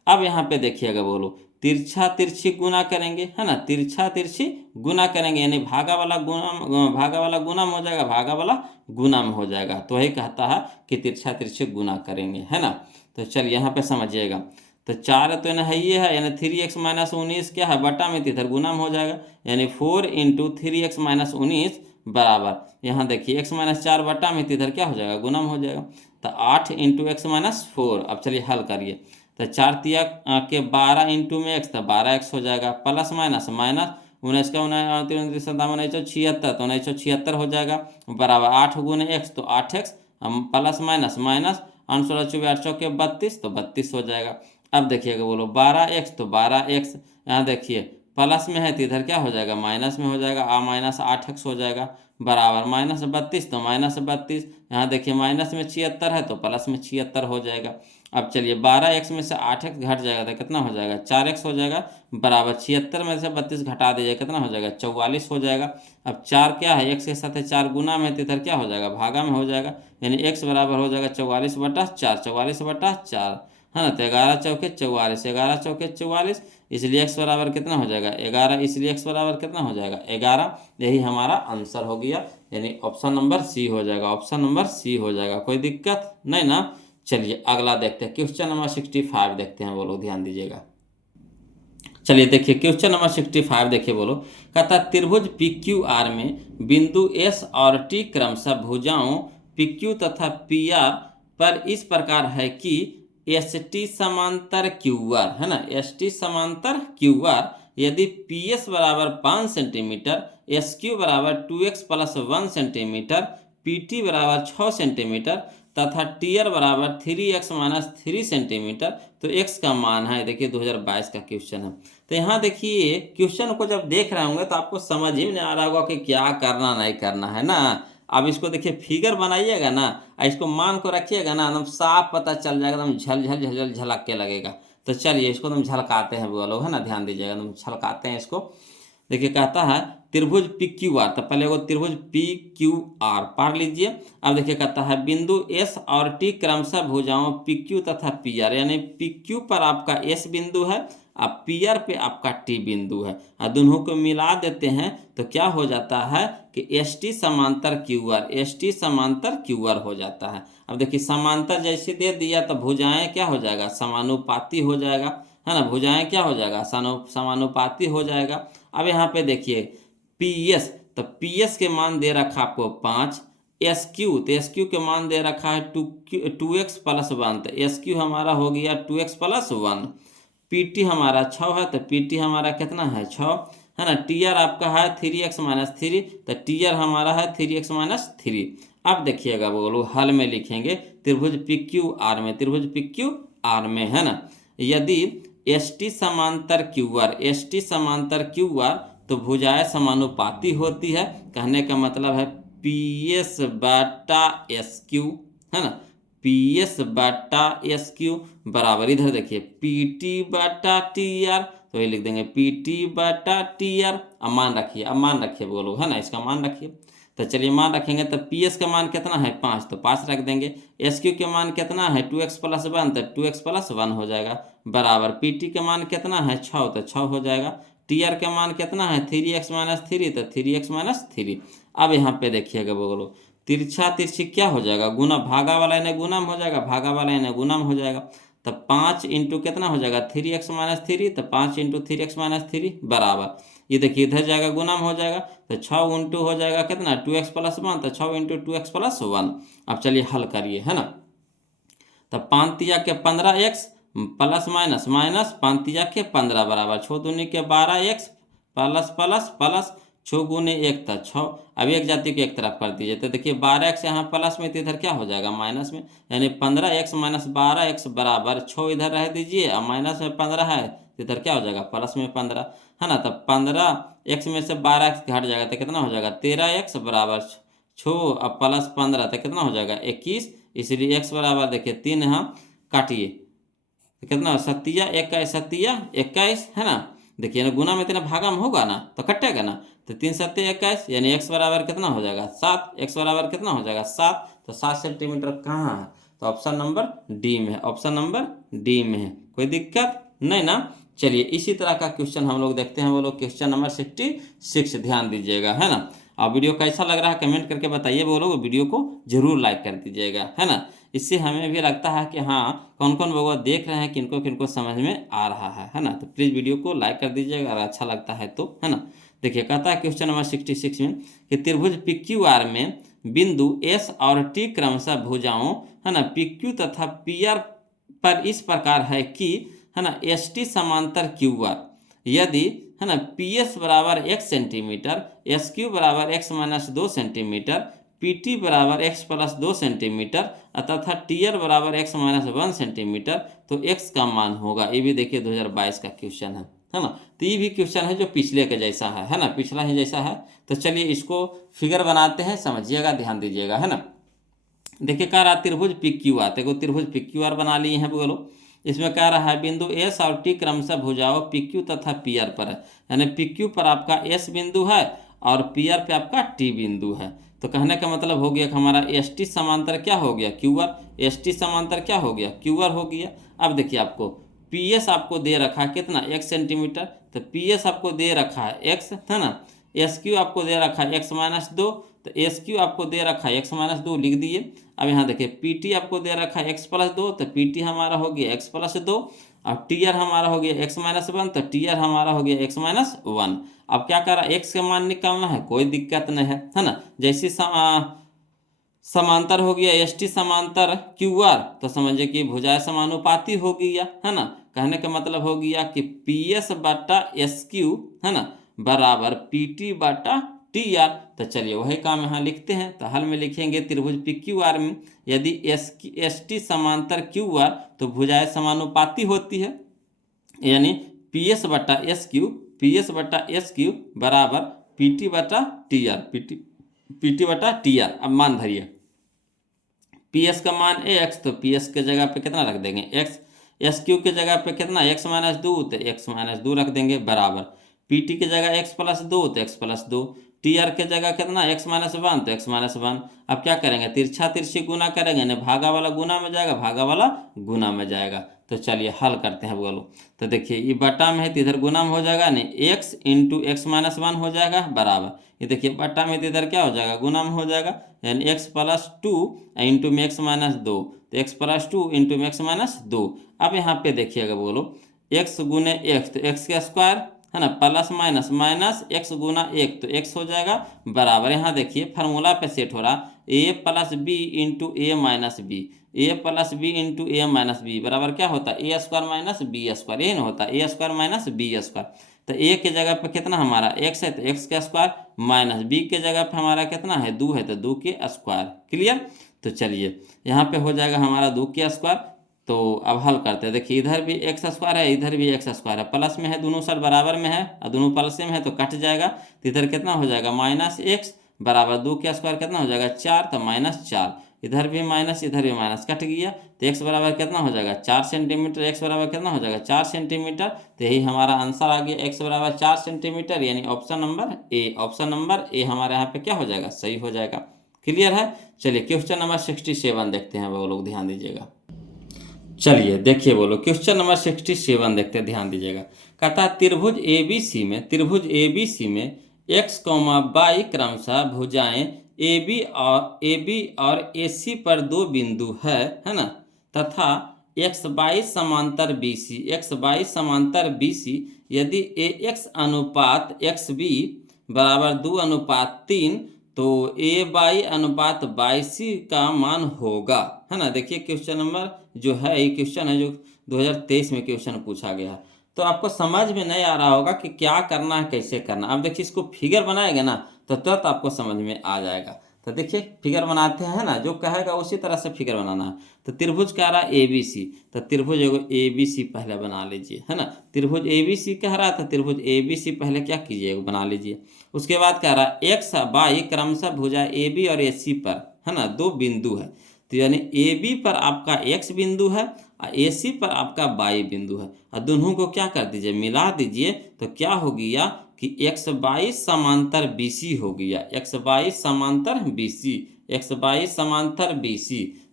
अब यहाँ पे देखिएगा बोलो, तिरछा तिरछी गुना करेंगे, है ना, तिरछा तिरछी गुना करेंगे, यानी भागा वाला गुणम हो जाएगा, भागा वाला गुणम हो जाएगा। तो वही कहता है कि तिरछा तिरछी गुना करेंगे, है ना। तो चलिए यहाँ पे समझिएगा, तो 4 तो ना है ये है, यानी 3x-19 क्या है, बटा में, तो इधर गुणम हो जाएगा, यानी 4 × 3x-19 बराबर, यहाँ देखिए x-4 बटा में, तो इधर क्या हो जाएगा, गुणम हो जाएगा। तो 8 × x-4। अब चलिए हल करिए, तो 4 तिया के 12 इंटू में x, तो 12x हो जाएगा, प्लस माइनस माइनस 19 का 29 76, तो 1976 हो जाएगा, बराबर 8 × x, तो 8x, प्लस माइनस माइनस 8 32, तो 32 हो जाएगा। अब देखिएगा बोलो 12x, तो 12x यहाँ देखिए प्लस में है, तो इधर क्या हो जाएगा, माइनस में हो जाएगा, माइनस 8x हो जाएगा, बराबर माइनस 32, तो माइनस 32, यहाँ देखिए माइनस में 76 है, तो प्लस में 76 हो जाएगा। अब चलिए 12x में से 8x घट जाएगा, तो कितना हो जाएगा, 4x हो जाएगा, बराबर 76 में से 32 घटा दीजिए, कितना हो जाएगा, 44 हो जाएगा। अब 4 क्या है, x के साथ 4 गुना में, तो इधर क्या हो जाएगा, भागा में हो जाएगा, यानी x बराबर हो जाएगा 44/4, 44/4, है ना। तो 11 चौके 44, 11 चौके 44, इसलिए x बराबर कितना हो जाएगा, 11, इसलिए x बराबर कितना हो जाएगा, 11। यही हमारा आंसर हो गया, यानी ऑप्शन नंबर सी हो जाएगा, ऑप्शन नंबर सी हो जाएगा। कोई दिक्कत नहीं ना। चलिए अगला देखते हैं, क्वेश्चन नंबर 65 देखते हैं, बोलो ध्यान दीजिएगा। चलिए देखिए क्वेश्चन नंबर 65 देखिए, बोलो कहता त्रिभुज PQR में बिंदु S और T क्रमशः भुजाओं PQ तथा PR पर इस प्रकार है कि ST समांतर QR, है ना, ST समांतर QR, यदि PS बराबर 5 सेंटीमीटर, SQ बराबर 2x + 1 सेंटीमीटर, PT बराबर 6 सेंटीमीटर तथा टीयर बराबर 3x - 3 सेंटीमीटर, तो x का मान है, देखिए 2022 का क्वेश्चन है। तो यहाँ देखिए क्वेश्चन को जब देख रहे होंगे तो आपको समझ ही नहीं आ रहा होगा कि क्या करना नहीं करना है ना। अब इसको देखिए फिगर बनाइएगा ना, इसको मान को रखिएगा ना, एकदम साफ पता चल जाएगा, एकदम झल झल झलक के लगेगा। तो चलिए इसको एकदम झलकाते हैं वो लोग, है ना, ध्यान दीजिएगा, एकदम झलकाते हैं इसको। देखिए कहता है त्रिभुज PQR, तो पहले वो त्रिभुज PQR पढ़ लीजिए। अब देखिए कहता है बिंदु S और T क्रमशः भुजाओं PQ तथा PR, यानी PQ पर आपका S बिंदु है, अब PR पे आपका T बिंदु है, और दोनों को मिला देते हैं तो क्या हो जाता है कि ST समांतर QR, ST समांतर QR हो जाता है। अब देखिए समांतर जैसे दे दिया तो भुजाएं क्या हो जाएगा, समानुपाती हो जाएगा, है ना, भुजाएं क्या हो जाएगा, समानुपाती हो जाएगा। अब यहाँ पे देखिए PS, तो PS के मान दे रखा आपको 5, SQ, तो SQ के मान दे रखा है 2x + 1, तो SQ हमारा हो गया 2x + 1। PT हमारा 6 है, तो PT हमारा कितना है, 6, है ना। TR आपका है 3x - 3, तो TR हमारा है 3x - 3। अब देखिएगा बोलो हल में लिखेंगे त्रिभुज PQR में, त्रिभुज PQR में, है ना, यदि ST समांतर QR, ST समांतर QR, तो भुजाएं समानुपाती होती है, कहने का मतलब है PS बटा SQ, है ना, PS बटा SQ बराबर, इधर देखिए PT बटा TR, तो ये लिख देंगे PT बटा TR। अब मान रखिए बोलो, है ना, इसका मान रखिए। तो चलिए मान रखेंगे, तो PS का मान कितना है 5, तो 5 रख देंगे। SQ के मान कितना है 2x + 1, तो 2x + 1 हो जाएगा, बराबर PT के मान कितना है 6, तो 6 हो जाएगा। TR के मान कितना है 3x - 3, तो 3x - 3। अब यहाँ पे देखिएगा बोलो तिरछा तिरछी क्या हो जाएगा, गुना, भागा वाला इन्हें गुणम हो जाएगा, भागा वाला इन्हें गुणम हो जाएगा। तो 5 इंटू कितना हो जाएगा 3x - 3, तो 5 इंटू 3x - 3 बराबर, ये देखिए इधर जाएगा गुणम हो जाएगा, तो 6 इंटू हो जाएगा कितना 2x + 1, तो 6 इंटू 2x + 1। अब चलिए हल करिए, है ना। तो 5 तिया के 15x प्लस माइनस माइनस 5 तिया के 15 बराबर 6 दूनी के 12x प्लस प्लस प्लस 6 गुने 1 था 6। अब एक जाति को एक तरफ कर दीजिए, तो देखिए 12x यहाँ प्लस में, तो इधर क्या हो जाएगा माइनस में, यानी 15x - 12x बराबर 6 इधर रह दीजिए, और माइनस में 15 है, तो इधर क्या हो जाएगा प्लस में 15, है ना। तो 15x में से 12x घट जाएगा, तो कितना हो जाएगा 13x बराबर 6, अब प्लस 15, तो कितना हो जाएगा 21, इसलिए x बराबर देखिए 3 यहाँ काटिए, तो कितना 21 है ना। देखिए ना गुना में तेना भागा में होगा ना, तो कटेगा ना, तो 3 × 7 = 21, यानी x बराबर कितना हो जाएगा 7, x बराबर कितना हो जाएगा 7। तो 7 सेंटीमीटर कहाँ है, तो ऑप्शन नंबर डी में है, ऑप्शन नंबर डी में है। कोई दिक्कत नहीं ना। चलिए इसी तरह का क्वेश्चन हम लोग देखते हैं, वो लोग क्वेश्चन नंबर 66, ध्यान दीजिएगा, है ना। आप वीडियो कैसा लग रहा है कमेंट करके बताइए, वो लोग वीडियो को जरूर लाइक कर दीजिएगा, है ना। इससे हमें भी लगता है कि हाँ कौन कौन लोग देख रहे हैं, किनको किनको समझ में आ रहा है ना। तो प्लीज़ वीडियो को लाइक कर दीजिएगा अगर अच्छा लगता है तो, है ना। देखिए कहता है क्वेश्चन नंबर 66 में कि त्रिभुज PQR में बिंदु S और T क्रमशः भुजाओं, है ना, PQ तथा PR पर इस प्रकार है कि, है ना, ST समांतर QR यदि, है ना, PS बराबर x सेंटीमीटर, SQ बराबर x माइनस 2 सेंटीमीटर, PT बराबर x प्लस 2 सेंटीमीटर तथा TR बराबर x माइनस 1 सेंटीमीटर, तो x का मान होगा। ये भी देखिए 2022 का क्वेश्चन है ना। तो ये भी क्वेश्चन है जो पिछले के जैसा है ना, पिछला ही जैसा है। तो चलिए इसको फिगर बनाते हैं, समझिएगा, ध्यान दीजिएगा, है ना। देखिए कह रहा त्रिभुज PQR, देखो त्रिभुज PQR बना लिए हैं बोलो। इसमें कह रहा है बिंदु S और T क्रमशः भुजाओं PQ तथा PR पर है, यानी PQ पर आपका S बिंदु है और PR पे आपका T बिंदु है। तो कहने का मतलब हो गया कि हमारा ST समांतर क्या हो गया, QR, ST समांतर क्या हो गया, QR हो गया। अब देखिए आपको PS आपको दे रखा है कितना, 1 सेंटीमीटर, तो PS आपको दे रखा है x, है ना। SQ आपको दे रखा है x माइनस 2, तो SQ आपको दे रखा है x माइनस 2 लिख दिए। अब यहाँ देखिए PT आपको दे रखा है x प्लस 2, तो PT हमारा हो गया x प्लस 2, और TR हमारा हो गया x माइनस 1, तो TR हमारा हो गया x माइनस 1। अब क्या करा, x का मान निकालना है, कोई दिक्कत नहीं है ना। जैसे समांतर हो गया ST समांतर QR, तो समझिए कि भुजाएं समानुपाती हो गया, है ना। कहने का मतलब हो गया कि PS बटा SQ, है ना, बराबर PT बटा TR। तो चलिए वही काम यहाँ लिखते हैं। तो हल में लिखेंगे त्रिभुज PQR में यदि ST समांतर QR, तो भुजाएं समानुपाती होती है, यानी PS बटा SQ बराबर PT बटा TR, PT बटा TR। अब मान धरिए PS का मान x, तो PS के जगह पे कितना रख देंगे x, SQ के जगह पे कितना x माइनस 2, तो x माइनस 2 रख देंगे, बराबर PT के जगह x प्लस 2, तो x प्लस 2, TR के जगह कितना x माइनस 1, तो x माइनस 1। अब क्या करेंगे, तिरछा तिरछी गुना करेंगे, यानी भागा वाला गुना में जाएगा, भागा वाला गुना में जाएगा। तो चलिए हल करते हैं बोलो। तो देखिए ये बटा में है तो इधर गुना में हो जाएगा, नहीं x इंटू एक्स माइनस 1 हो जाएगा, बराबर ये देखिए बटा में तो इधर क्या हो जाएगा, गुना में हो जाएगा, यानी x प्लस 2 इंटू में x माइनस 2, तो x प्लस 2 इंटू में x माइनस 2। अब यहाँ पे देखिएगा बोलो x गुने x, तो x का स्क्वायर, है ना, प्लस माइनस माइनस x गुना 1, तो x हो जाएगा, बराबर यहाँ देखिए फार्मूला पे सेट हो रहा a plus B into A minus B, A plus B into A minus B बराबर क्या होता है, ए स्क्वायर माइनस बी स्क्वायर, ये ना होता है ए स्क्वायर माइनस बी स्क्वायर। तो ए के जगह पे कितना हमारा x है, तो x का स्क्वायर, माइनस बी के जगह पे हमारा कितना है 2 है, तो 2 के स्क्वायर। क्लियर। तो चलिए यहाँ पे हो जाएगा हमारा 2 के स्क्वायर। तो अब हल करते हैं, देखिए इधर भी एक्स स्क्वायर है, इधर भी एक्स स्क्वायर है, प्लस में है, दोनों साइड बराबर में है और दोनों प्लस में है, तो कट जाएगा। तो इधर कितना हो जाएगा माइनस एक्स, बराबर 2 के स्क्वायर कितना हो जाएगा 4, तो माइनस 4, इधर भी माइनस इधर भी माइनस, कट गया। तो एक्स बराबर कितना हो जाएगा 4 सेंटीमीटर, एक्स बराबर कितना हो जाएगा 4 सेंटीमीटर। तो यही हमारा आंसर आ गया, एक्स बराबर 4 सेंटीमीटर, यानी option number A, option number A हमारे यहाँ पे क्या हो जाएगा, सही हो जाएगा। क्लियर है। चलिए क्वेश्चन नंबर 67 देखते हैं, वो लोग ध्यान दीजिएगा। चलिए देखिए बोलो क्वेश्चन नंबर 67 देखते हैं, ध्यान दीजिएगा। कहता है त्रिभुज ABC में x, y क्रमशः भुजाएं AB और AC पर 2 बिंदु है ना, तथा XY समांतर BC यदि AX अनुपात XB बराबर 2 अनुपात 3, तो AY अनुपात BC का मान होगा, है ना। देखिए क्वेश्चन नंबर जो है ये क्वेश्चन है जो 2023 में क्वेश्चन पूछा गया है। तो आपको समझ में नहीं आ रहा होगा कि क्या करना है, कैसे करना। अब देखिए इसको फिगर बनाएंगे ना तो तुरंत आपको समझ में आ जाएगा। तो देखिए फिगर बनाते हैं ना, जो कहेगा उसी तरह से फिगर बनाना है। तो त्रिभुज कह रहा है ABC, तो त्रिभुज एगो ABC पहले बना लीजिए, है ना। त्रिभुज ABC कह रहा था, त्रिभुज ABC पहले क्या कीजिए बना लीजिए। उसके बाद कह रहा है x y क्रमशः भुजा AB और AC पर, है ना, 2 बिंदु है। तो यानी AB पर आपका x बिंदु है और AC पर आपका y बिंदु है, और दोनों को क्या कर दीजिए मिला दीजिए, तो क्या हो गया कि XY समांतर BC हो गया, XY समांतर BC, XY समांतर BC।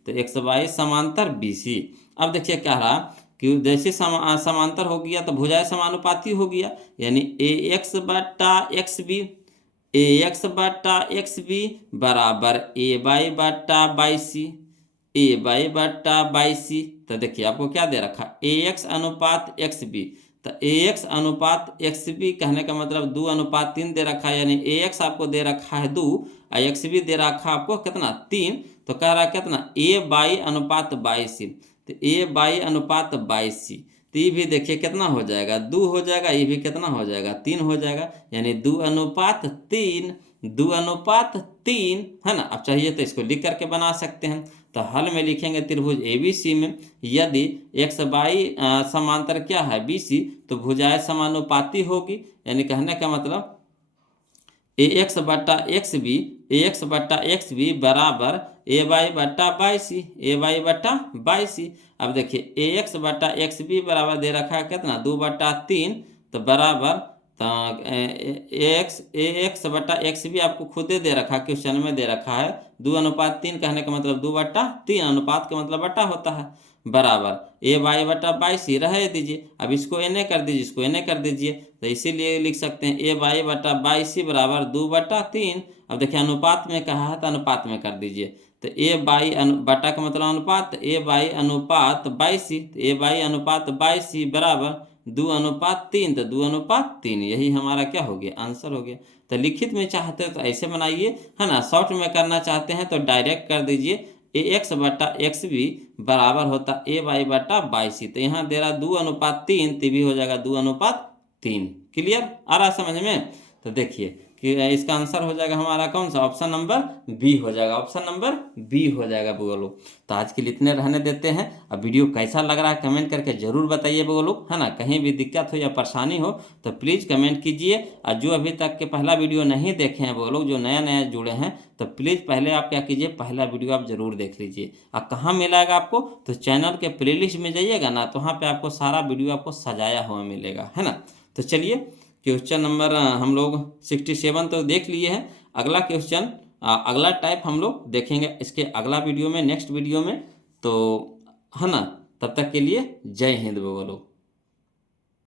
तो एक्स वाई समांतर बी सी। अब देखिए क्या रहा कि जैसे समांतर हो गया तो भुजाएं समानुपाती हो गया, यानी ए एक्स बटा एक्स बी, ए एक्स बटा एक्स बी बराबर ए वाई बटा बाई सी, ए वाई बटा बाई सी। तो देखिए आपको क्या दे रखा, ए एक्स अनुपात एक्स बी, तो ए एक्स अनुपात एक्स बी कहने का मतलब 2:3 दे रखा है, यानी ए एक्स आपको दे रखा है 2 और एक्स बी दे रखा है आपको कितना 3। तो कह रहा है कितना, ए बाई अनुपात बाई सी, तो ए बाई अनुपात बाई सी, तो ये भी देखिए कितना हो जाएगा 2 हो जाएगा, ये भी कितना हो जाएगा 3 हो जाएगा, यानी 2:3, 2:3 है ना। अब चाहिए तो इसको लिख करके बना सकते हैं। तो हल में लिखेंगे त्रिभुज ABC में यदि एक्स बाई समांतर क्या है BC, तो भुजाएं समानुपाती होगी, यानी कहने का मतलब ए एक्स बटा एक्स बी, ए एक्स बटा एक्स बी बराबर ए वाई बटा बाई सी, ए वाई बटा बाई सी। अब देखिए ए एक्स बटा एक्स बी बराबर दे रखा है कितना 2/3, तो बराबर ए एक्स बटा एक्स बी आपको खुदे दे रखा है, क्वेश्चन में दे रखा है 2:3 कहने का मतलब 2/3, अनुपात का मतलब बटा होता है, बराबर ए वाई बटा बाई सी रहे दीजिए। अब इसको एन कर दीजिए, इसको एन कर दीजिए, तो इसीलिए लिख सकते हैं ए वाई बटा बाई सी बराबर 2/3। अब देखिए अनुपात में कहा है तो अनुपात में कर दीजिए, तो ए बाई बटा का मतलब अनुपात, ए बाई अनुपात बाई सी, तो ए बाई अनुपात बाई सी बराबर 2:3, तो 2:3 यही हमारा क्या हो गया, आंसर हो गया। तो लिखित में चाहते हो तो ऐसे बनाइए, है ना। शॉर्ट में करना चाहते हैं तो डायरेक्ट कर दीजिए, ए एक्स बटा एक्स बी बराबर होता ए वाई बटा बाई सी, तो यहाँ दे रहा 2:3, तो भी हो जाएगा 2:3। क्लियर आ रहा समझ में। तो देखिए कि इसका आंसर हो जाएगा हमारा कौन सा, ऑप्शन नंबर बी हो जाएगा, ऑप्शन नंबर बी हो जाएगा बोलो। तो आज के लिए इतने रहने देते हैं। अब वीडियो कैसा लग रहा है कमेंट करके जरूर बताइए बोलो, है ना। कहीं भी दिक्कत हो या परेशानी हो तो प्लीज़ कमेंट कीजिए। और जो अभी तक के पहला वीडियो नहीं देखे हैं वो लोग, जो नया नया जुड़े हैं, तो प्लीज़ पहले आप क्या कीजिए, पहला वीडियो आप जरूर देख लीजिए। और कहाँ मिलेगा आपको, तो चैनल के प्लेलिस्ट में जाइएगा ना, तो वहाँ पे आपको सारा वीडियो आपको सजाया हुआ मिलेगा, है ना। तो चलिए क्वेश्चन नंबर हम लोग 67 तो देख लिए हैं। अगला क्वेश्चन अगला टाइप हम लोग देखेंगे इसके अगला वीडियो में, नेक्स्ट वीडियो में, तो है ना। तब तक के लिए जय हिंद बोलो।